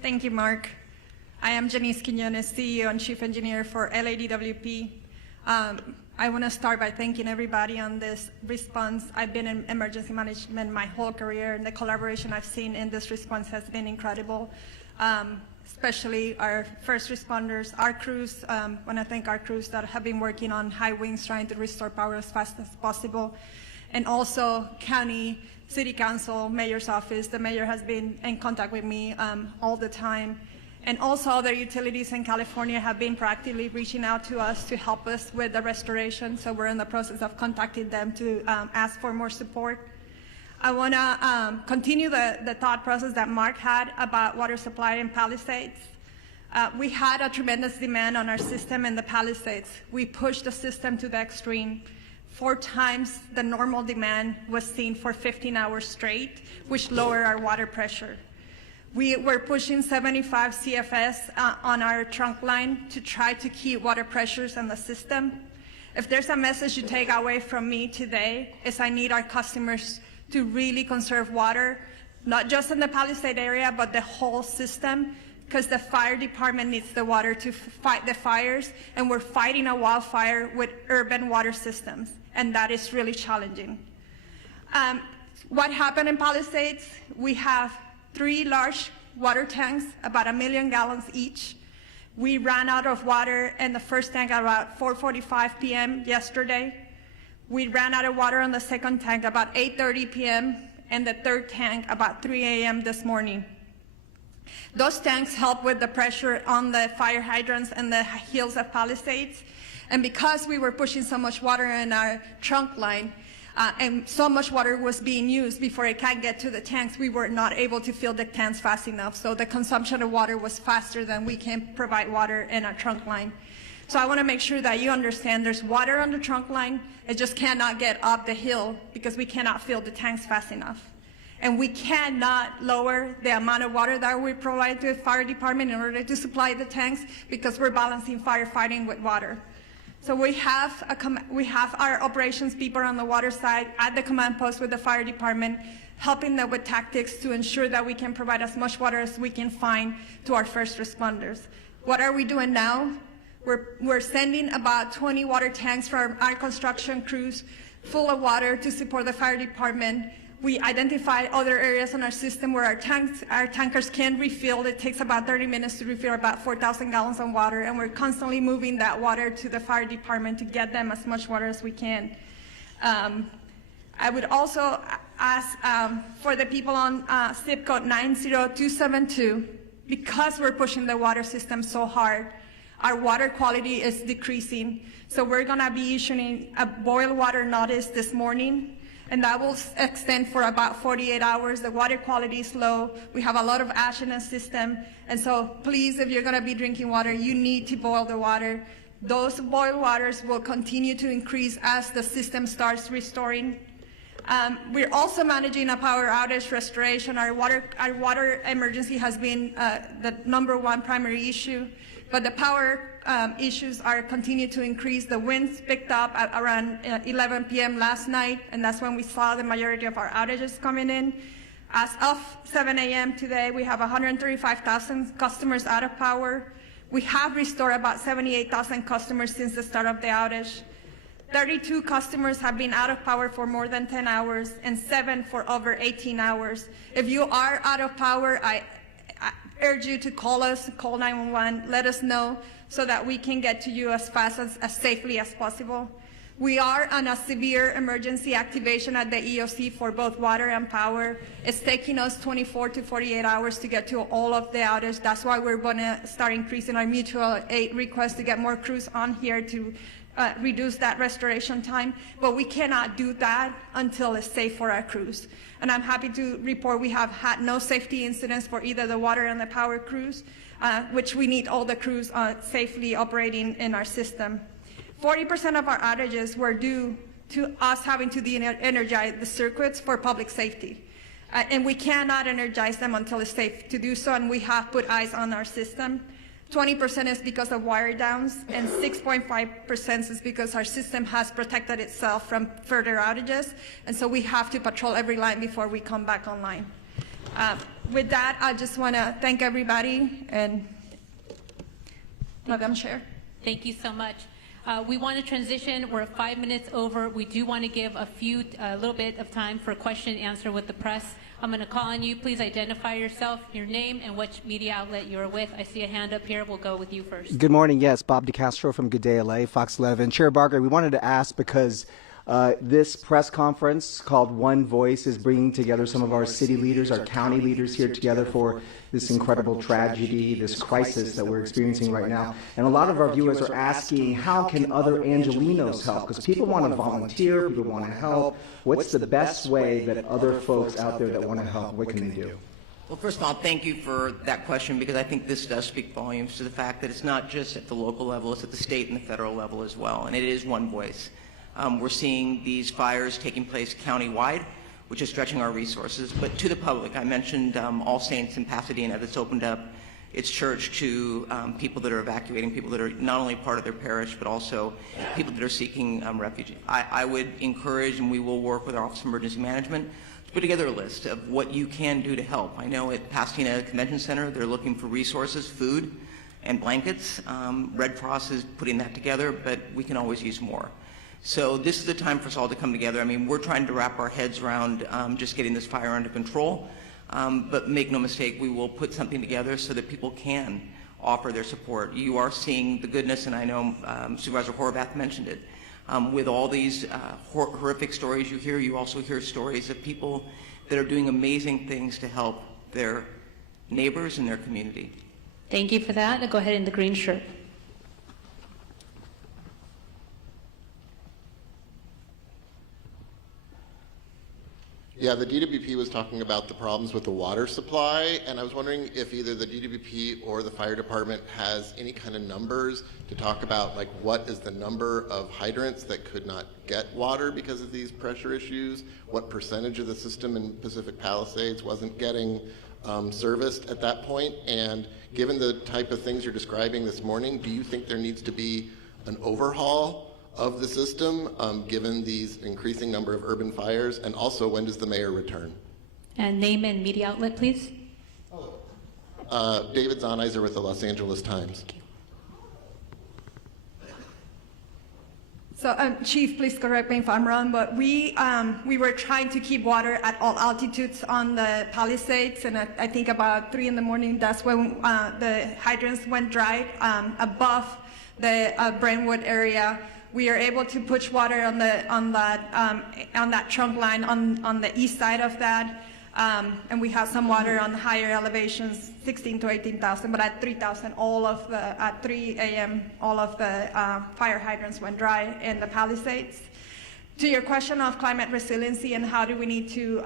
Thank you, Mark. I am Janice Quinones, CEO and Chief Engineer for LADWP. I want to start by thanking everybody on this response. I've been in emergency management my whole career, and the collaboration I've seen in this response has been incredible, especially our first responders, our crews. I want to thank our crews that have been working on high winds trying to restore power as fast as possible, and also county, city council, mayor's office. The mayor has been in contact with me all the time. And also other utilities in California have been proactively reaching out to us to help us with the restoration. So we're in the process of contacting them to ask for more support. I want to continue the thought process that Mark had about water supply in Palisades. We had a tremendous demand on our system in the Palisades. We pushed the system to the extreme. 4 times the normal demand was seen for 15 hours straight, which lowered our water pressure. We were pushing 75 CFS on our trunk line to try to keep water pressures in the system. If there's a message you take away from me today, is I need our customers to really conserve water, not just in the Palisade area, but the whole system, because the fire department needs the water to fight the fires, and we're fighting a wildfire with urban water systems, and that is really challenging. What happened in Palisades? We have 3 large water tanks, about 1 million gallons each. We ran out of water in the first tank at about 4:45 p.m. yesterday. We ran out of water on the second tank about 8:30 p.m. and the third tank about 3 a.m. this morning. Those tanks help with the pressure on the fire hydrants and the hills of Palisades. And because we were pushing so much water in our trunk line, and so much water was being used before it can get to the tanks, we were not able to fill the tanks fast enough. So the consumption of water was faster than we can provide water in our trunk line. So I want to make sure that you understand there's water on the trunk line. It just cannot get up the hill because we cannot fill the tanks fast enough. And we cannot lower the amount of water that we provide to the fire department in order to supply the tanks because we're balancing firefighting with water. So we have our operations people on the water side at the command post with the fire department, helping them with tactics to ensure that we can provide as much water as we can find to our first responders. What are we doing now? We're sending about 20 water tanks from our construction crews full of water to support the fire department We identified other areas in our system where our tankers can refill. It takes about 30 minutes to refill about 4,000 gallons of water, and we're constantly moving that water to the fire department to get them as much water as we can. I would also ask for the people on zip code 90272, because we're pushing the water system so hard, our water quality is decreasing. So we're gonna be issuing a boil water notice this morning, and that will extend for about 48 hours. The water quality is low. We have a lot of ash in the system. And so please, if you're gonna be drinking water, you need to boil the water. Those boiled waters will continue to increase as the system starts restoring. We're also managing a power outage restoration. Our water emergency has been the #1 primary issue, but the power issues are continue to increase. The winds picked up at around 11 p.m. last night, and that's when we saw the majority of our outages coming in. As of 7 a.m. today, we have 135,000 customers out of power. We have restored about 78,000 customers since the start of the outage. 32 customers have been out of power for more than 10 hours, and 7 for over 18 hours. If you are out of power, I urge you to call us, call 911, let us know so that we can get to you as fast as safely as possible. We are on a severe emergency activation at the EOC for both water and power. It's taking us 24 to 48 hours to get to all of the outage. That's why we're gonna start increasing our mutual aid requests to get more crews on here to reduce that restoration time, but we cannot do that until it's safe for our crews. And I'm happy to report we have had no safety incidents for either the water and the power crews, which we need all the crews safely operating in our system. 40% of our outages were due to us having to de-energize the circuits for public safety. And we cannot energize them until it's safe to do so, and we have put eyes on our system. 20% is because of wire downs, and 6.5% is because our system has protected itself from further outages, and so we have to patrol every line before we come back online. With that, I just want to thank everybody, and Madam Chair. Thank you so much. We want to transition. We're 5 minutes over. We do want to give a little bit of time for question and answer with the press. I'm going to call on you. Please identify yourself, your name, and which media outlet you're with. I see a hand up here. We'll go with you first. Good morning. Yes, Bob DeCastro from Good Day LA, Fox 11. Chair Barker, we wanted to ask because this press conference called One Voice is bringing together some of our city leaders, our county leaders here together for this incredible tragedy, this crisis that we're experiencing right now. And a lot of our viewers are asking, how can other Angelenos help? Because people want to volunteer, people want to help. What's the best way that other folks out there that want to help, what can they do? Well, first of all, thank you for that question, because I think this does speak volumes to the fact that it's not just at the local level, it's at the state and the federal level as well, and it is one voice. We're seeing these fires taking place countywide, which is stretching our resources. But to the public, I mentioned All Saints in Pasadena that's opened up its church to people that are evacuating, people that are not only part of their parish, but also people that are seeking refuge. I would encourage, and we will work with our Office of Emergency Management, to put together a list of what you can do to help. I know at Pasadena Convention Center, they're looking for resources, food, and blankets. Red Cross is putting that together, but we can always use more. So this is the time for us all to come together. I mean, we're trying to wrap our heads around just getting this fire under control, but make no mistake, we will put something together so that people can offer their support. You are seeing the goodness, and I know Supervisor Horvath mentioned it. With all these horrific stories you hear, you also hear stories of people that are doing amazing things to help their neighbors and their community. Thank you for that. I'll go ahead in the green shirt. Yeah, the DWP was talking about the problems with the water supply, and I was wondering if either the DWP or the fire department has any kind of numbers to talk about, like what is the number of hydrants that could not get water because of these pressure issues, what percentage of the system in Pacific Palisades wasn't getting serviced at that point, and given the type of things you're describing this morning, do you think there needs to be an overhaul of the system, given these increasing number of urban fires? And also, when does the mayor return? And name and media outlet, please. David Zahnizer with the Los Angeles Times. So, Chief, please correct me if I'm wrong, but we were trying to keep water at all altitudes on the Palisades, and I think about 3 in the morning, that's when the hydrants went dry above the Brentwood area. We are able to push water on that trunk line on the east side of that. And we have some water on the higher elevations, 16 to 18,000, but at 3,000, at 3 a.m., all of the fire hydrants went dry in the Palisades. To your question of climate resiliency and how do we need to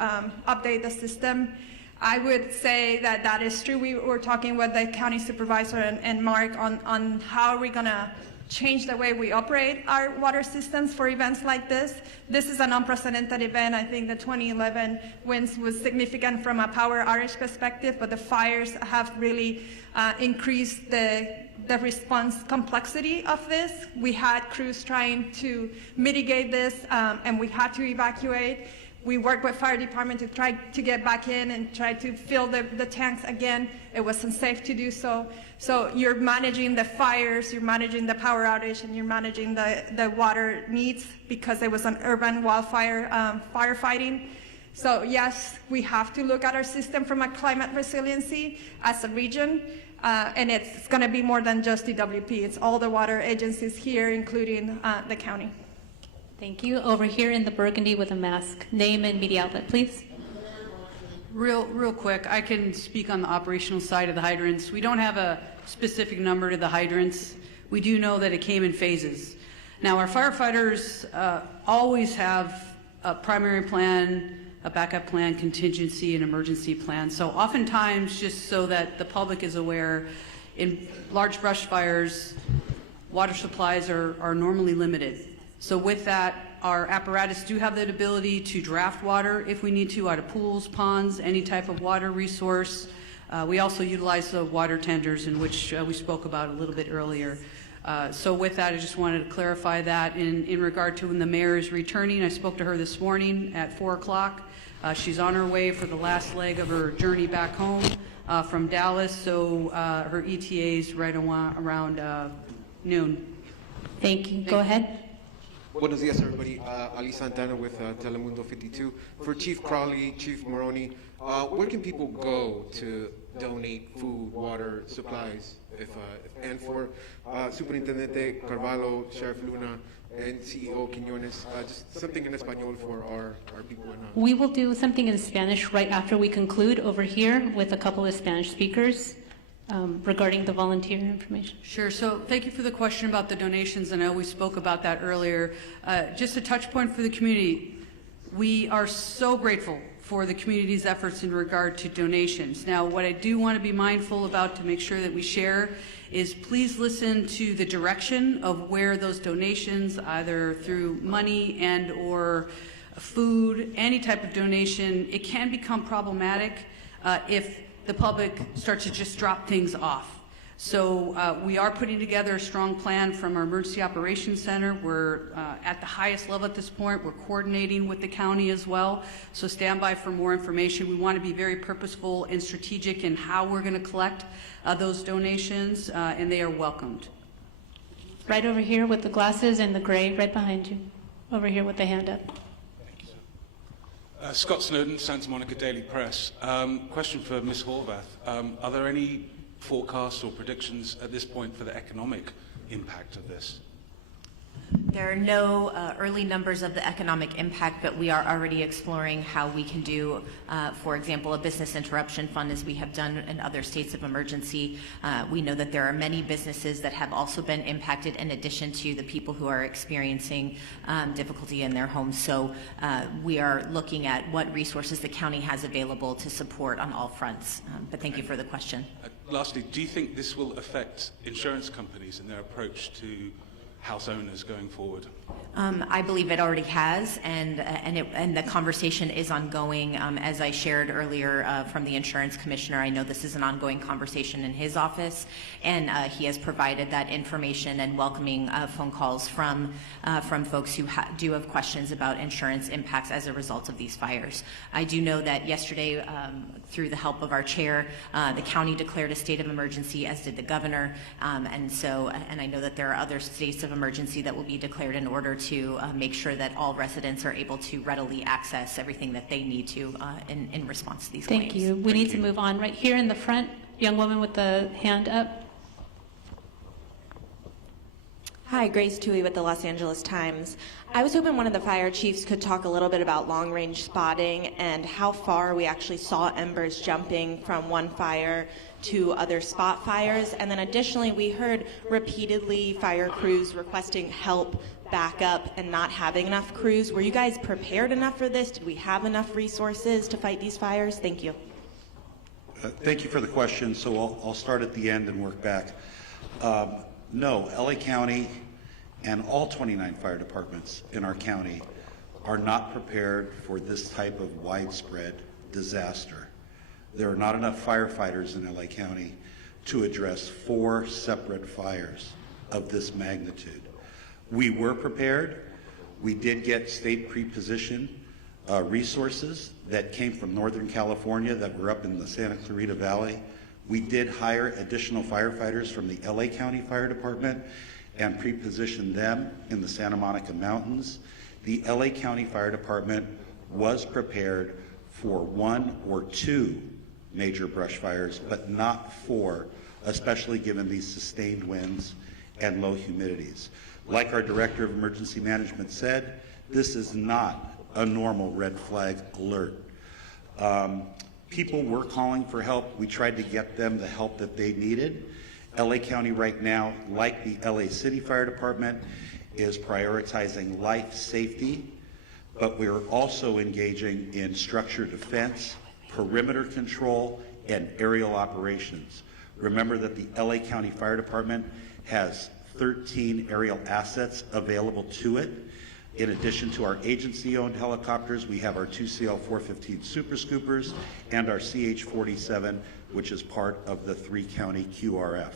update the system, I would say that that is true. We were talking with the county supervisor and Mark on how are we going to change the way we operate our water systems for events like this. This is an unprecedented event. I think the 2011 winds was significant from a power outage perspective, but the fires have really increased the response complexity of this. We had crews trying to mitigate this, and we had to evacuate. We worked with fire department to try to get back in and try to fill the tanks again. It was unsafe to do so. So you're managing the fires, you're managing the power outage, and you're managing the water needs because it was an urban wildfire firefighting. So yes, we have to look at our system from a climate resiliency as a region. And it's going to be more than just DWP. It's all the water agencies here, including the county. Thank you. Over here in the burgundy with a mask. Name and media outlet, please. Real quick, I can speak on the operational side of the hydrants. We don't have a specific number to the hydrants. We do know that it came in phases. Now, our firefighters always have a primary plan, a backup plan, contingency, and emergency plan. So oftentimes, just so that the public is aware, in large brush fires, water supplies are normally limited. So with that, our apparatus do have the ability to draft water if we need to out of pools, ponds, any type of water resource. We also utilize the water tenders, in which we spoke about a little bit earlier. So with that, I just wanted to clarify that. In regard to when the mayor is returning, I spoke to her this morning at 4 o'clock. She's on her way for the last leg of her journey back home from Dallas, so her ETA is right around noon. Thank you. Go ahead. Buenos días, everybody. Ali Santana with Telemundo 52. For Chief Crowley, Chief Maroney, where can people go to donate food, water, supplies? And for Superintendente Carvalho, Sheriff Luna, and CEO Quiñones, just something in Espanol for our people. We will do something in Spanish right after we conclude over here with a couple of Spanish speakers. Regarding the volunteer information. Sure. So thank you for the question about the donations. I know we spoke about that earlier. Just a touch point for the community. We are so grateful for the community's efforts in regard to donations. Now, what I do want to be mindful about to make sure that we share is please listen to the direction of where those donations, either through money and or food, any type of donation, it can become problematic if the public starts to just drop things off. So we are putting together a strong plan from our Emergency Operations Center. We're at the highest level at this point. We're coordinating with the county as well. So stand by for more information. We want to be very purposeful and strategic in how we're going to collect those donations, and they are welcomed. Right over here with the glasses and the gray, right behind you. Over here with the hand up. Scott Snowden, Santa Monica Daily Press. Question for Ms. Horvath. Are there any forecasts or predictions at this point for the economic impact of this? There are no early numbers of the economic impact, but we are already exploring how we can do, for example, a business interruption fund, as we have done in other states of emergency. We know that there are many businesses that have also been impacted, in addition to the people who are experiencing difficulty in their homes. So we are looking at what resources the county has available to support on all fronts. But thank you for the question. Lastly, do you think this will affect insurance companies and their approach to house owners going forward? I believe it already has, and the conversation is ongoing. As I shared earlier from the insurance commissioner, I know this is an ongoing conversation in his office, and he has provided that information and welcoming phone calls from folks who do have questions about insurance impacts as a result of these fires. I do know that yesterday, through the help of our chair, the county declared a state of emergency, as did the governor, and I know that there are other states of of emergency that will be declared in order to make sure that all residents are able to readily access everything that they need to in response to these claims. Thank you. We need to move on. Right here in the front, young woman with the hand up. Hi, Grace Tui with the Los Angeles Times. I was hoping one of the fire chiefs could talk a little bit about long-range spotting and how far we actually saw embers jumping from one fire to other spot fires. And then additionally, we heard repeatedly fire crews requesting help, backup, and not having enough crews. Were you guys prepared enough for this? Did we have enough resources to fight these fires? Thank you. Thank you for the question. So I'll start at the end and work back. No, LA County and all 29 fire departments in our county are not prepared for this type of widespread disaster. There are not enough firefighters in LA County to address 4 separate fires of this magnitude. We were prepared. We did get state pre-position resources that came from Northern California that were up in the Santa Clarita Valley. We did hire additional firefighters from the LA County Fire Department and pre-positioned them in the Santa Monica Mountains. The LA County Fire Department was prepared for 1 or 2 major brush fires, but not 4, especially given these sustained winds and low humidities. Like our Director of Emergency Management said, this is not a normal red flag alert. People were calling for help. We tried to get them the help that they needed. LA County right now, like the LA City Fire Department, is prioritizing life safety, but we're also engaging in structure defense, perimeter control, and aerial operations. Remember that the LA County Fire Department has 13 aerial assets available to it. In addition to our agency-owned helicopters, we have our 2 CL-415 Super Scoopers and our CH-47, which is part of the 3-county QRF.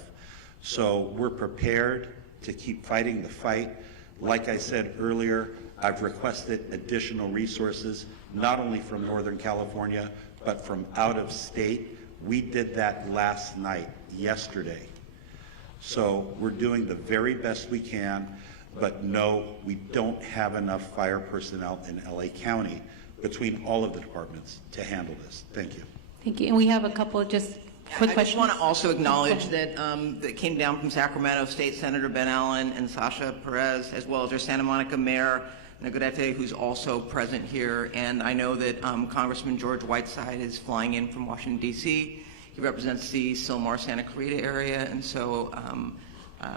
So we're prepared to keep fighting the fight. Like I said earlier, I've requested additional resources, not only from Northern California, but from out of state. We did that last night, yesterday. So we're doing the very best we can. But no, we don't have enough fire personnel in LA County between all of the departments to handle this. Thank you. Thank you. And we have a couple of just quick questions. I just want to also acknowledge that that came down from Sacramento State Senator Ben Allen and Sasha Perez, as well as our Santa Monica Mayor Negrete, who's also present here. And I know that Congressman George Whiteside is flying in from Washington, D.C. He represents the Sylmar Santa Clarita area, and so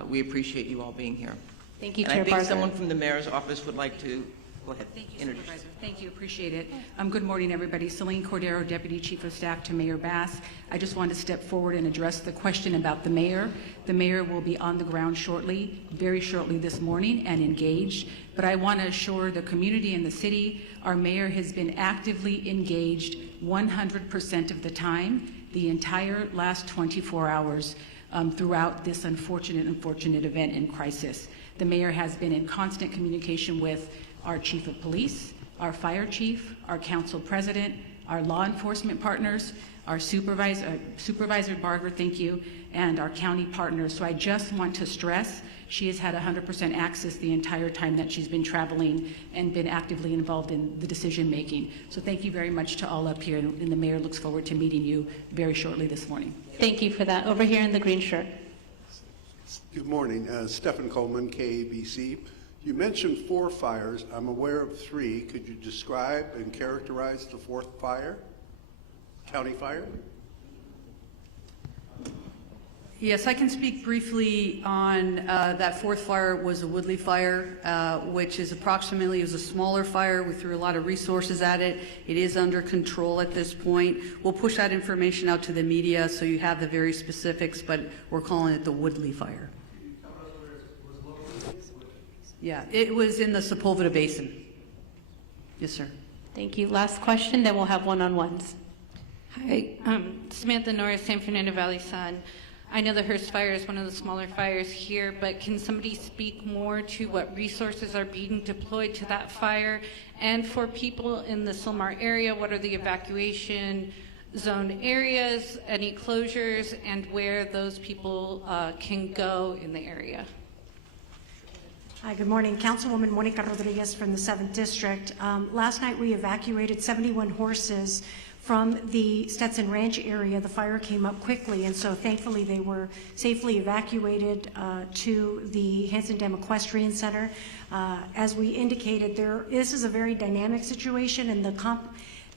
we appreciate you all being here. Thank you, and Chair I think Barker. someone from the mayor's office would like to go ahead. Thank you, Introduce. Supervisor. Thank you. Appreciate it. Good morning, everybody. Celine Cordero, Deputy Chief of Staff to Mayor Bass. I just wanted to step forward and address the question about the mayor. The mayor will be on the ground shortly, very shortly this morning, and engaged. But I want to assure the community and the city, our mayor has been actively engaged 100% of the time, the entire last 24 hours throughout this unfortunate event and crisis. The mayor has been in constant communication with our chief of police, our fire chief, our council president, our law enforcement partners, our Supervisor Barger, thank you, and our county partners. So I just want to stress she has had 100% access the entire time that she's been traveling and been actively involved in the decision making. So thank you very much to all up here, and the mayor looks forward to meeting you very shortly this morning. Thank you for that. Over here in the green shirt. Good morning. Stephen Coleman, KABC. You mentioned 4 fires. I'm aware of 3. Could you describe and characterize the 4th fire? County fire? Yes, I can speak briefly on that 4th fire was a Woodley fire, which is approximately, it was a smaller fire. We threw a lot of resources at it. It is under control at this point. We'll push that information out to the media so you have the very specifics, but we're calling it the Woodley fire. Yeah, it was in the Sepulveda Basin. Yes, sir. Thank you. Last question, then we'll have one-on-ones. Hi, Samantha Norris, San Fernando Valley Sun. I know the Hearst Fire is one of the smaller fires here, but can somebody speak more to what resources are being deployed to that fire? And for people in the Sylmar area, what are the evacuation zone areas, any closures, and where those people can go in the area? Hi, good morning. Councilwoman Monica Rodriguez from the 7th District. Last night we evacuated 71 horses from the Stetson Ranch area. The fire came up quickly, and so thankfully they were safely evacuated to the Hanson Dam Equestrian Center. As we indicated, this is a very dynamic situation, and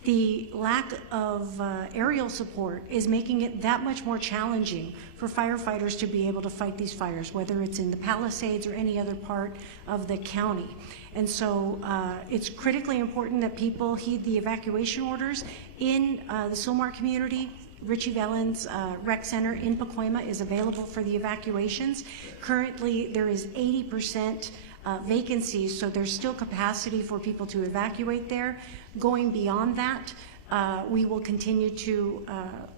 the lack of aerial support is making it that much more challenging for firefighters to be able to fight these fires, whether it's in the Palisades or any other part of the county. And so it's critically important that people heed the evacuation orders. In the Sylmar community, Richie Valens Rec Center in Pacoima is available for the evacuations. Currently, there is 80% vacancies, so there's still capacity for people to evacuate there. Going beyond that, we will continue to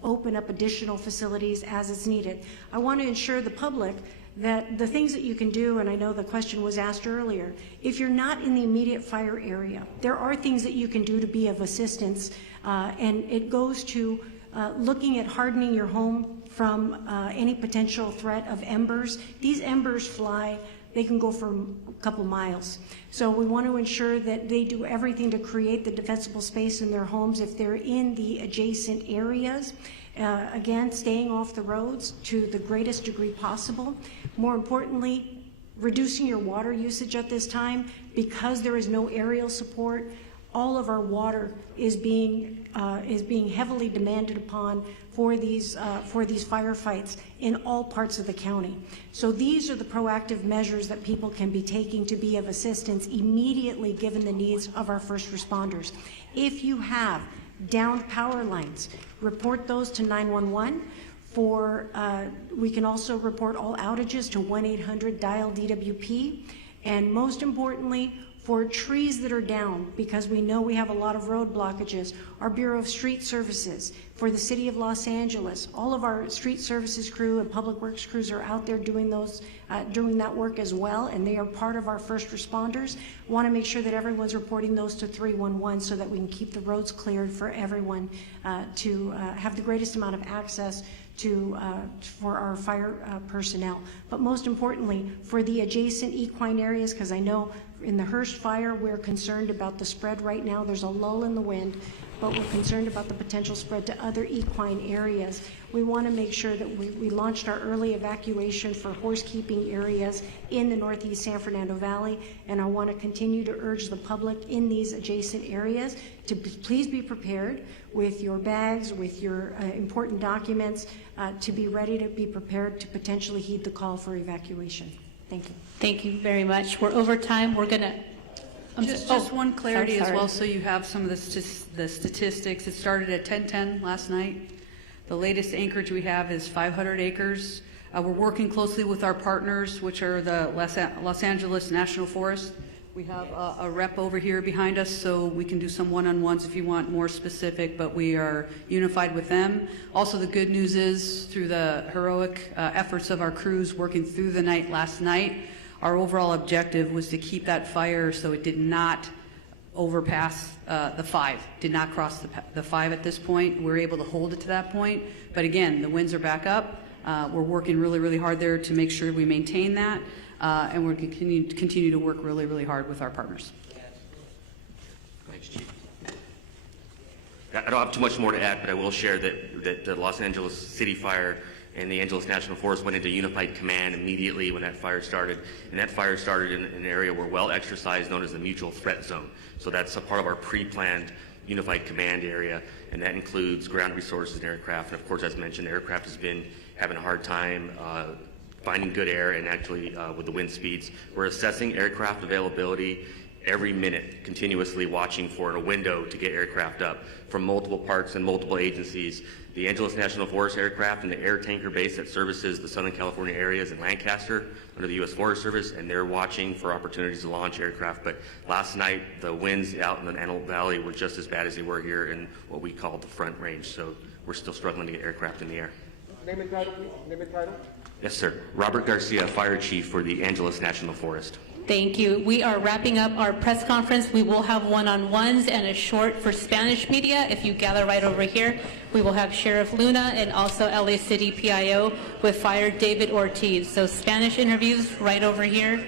open up additional facilities as it's needed. I want to ensure the public that the things that you can do, and I know the question was asked earlier, if you're not in the immediate fire area, there are things that you can do to be of assistance, and it goes to looking at hardening your home from any potential threat of embers. These embers fly. They can go for a couple miles. So we want to ensure that they do everything to create the defensible space in their homes if they're in the adjacent areas. Again, staying off the roads to the greatest degree possible. More importantly, reducing your water usage at this time. Because there is no aerial support, all of our water is being heavily demanded upon for these firefights in all parts of the county. So these are the proactive measures that people can be taking to be of assistance immediately given the needs of our first responders. If you have downed power lines, report those to 911. We can also report all outages to 1-800-DIAL-DWP. And most importantly, for trees that are down, because we know we have a lot of road blockages, our Bureau of Street Services, for the City of Los Angeles, all of our street services crew and public works crews are out there doing that work as well, and they are part of our first responders. We want to make sure that everyone's reporting those to 311 so that we can keep the roads cleared for everyone to have the greatest amount of access for our fire personnel. But most importantly, for the adjacent equine areas, because I know in the Hearst fire, we're concerned about the spread right now. There's a lull in the wind, but we're concerned about the potential spread to other equine areas. We want to make sure that we launched our early evacuation for horse keeping areas in the Northeast San Fernando Valley, and I want to continue to urge the public in these adjacent areas to please be prepared with your bags, with your important documents, to be ready to be prepared to potentially heed the call for evacuation. Thank you. Thank you very much. We're over time. We're going to... Just one clarity as well, so you have some of the statistics. It started at 10:10 last night. The latest acreage we have is 500 acres. We're working closely with our partners, which are the Los Angeles National Forest. We have a rep over here behind us, so we can do some one-on-ones if you want more specific, but we are unified with them. Also, the good news is, through the heroic efforts of our crews working through the night last night, our overall objective was to keep that fire so it did not overpass the 5, did not cross the 5 at this point. We're able to hold it to that point. But again, the winds are back up. We're working really, really hard there to make sure we maintain that. And we're going to continue to work really, really hard with our partners. Thanks, Chief. I don't have too much more to add, but I will share that the Los Angeles City Fire and the Angeles National Forest went into unified command immediately when that fire started. And that fire started in an area we're well exercised, known as the mutual threat zone. So that's a part of our pre-planned unified command area, and that includes ground resources and aircraft. And of course, as mentioned, aircraft has been having a hard time finding good air, and actually with the wind speeds. We're assessing aircraft availability every minute, continuously watching for a window to get aircraft up from multiple parts and multiple agencies. The Angeles National Forest aircraft and the air tanker base that services the Southern California areas in Lancaster under the U.S. Forest Service, and they're watching for opportunities to launch aircraft. But last night, the winds out in the Antelope Valley were just as bad as they were here in what we call the Front Range. So we're still struggling to get aircraft in the air. Name and title, please. Name and title. Yes, sir. Robert Garcia, Fire Chief for the Angeles National Forest. Thank you. We are wrapping up our press conference. We will have one-on-ones and a short for Spanish media. If you gather right over here, we will have Sheriff Luna and also LA City PIO with Fire David Ortiz. So Spanish interviews right over here.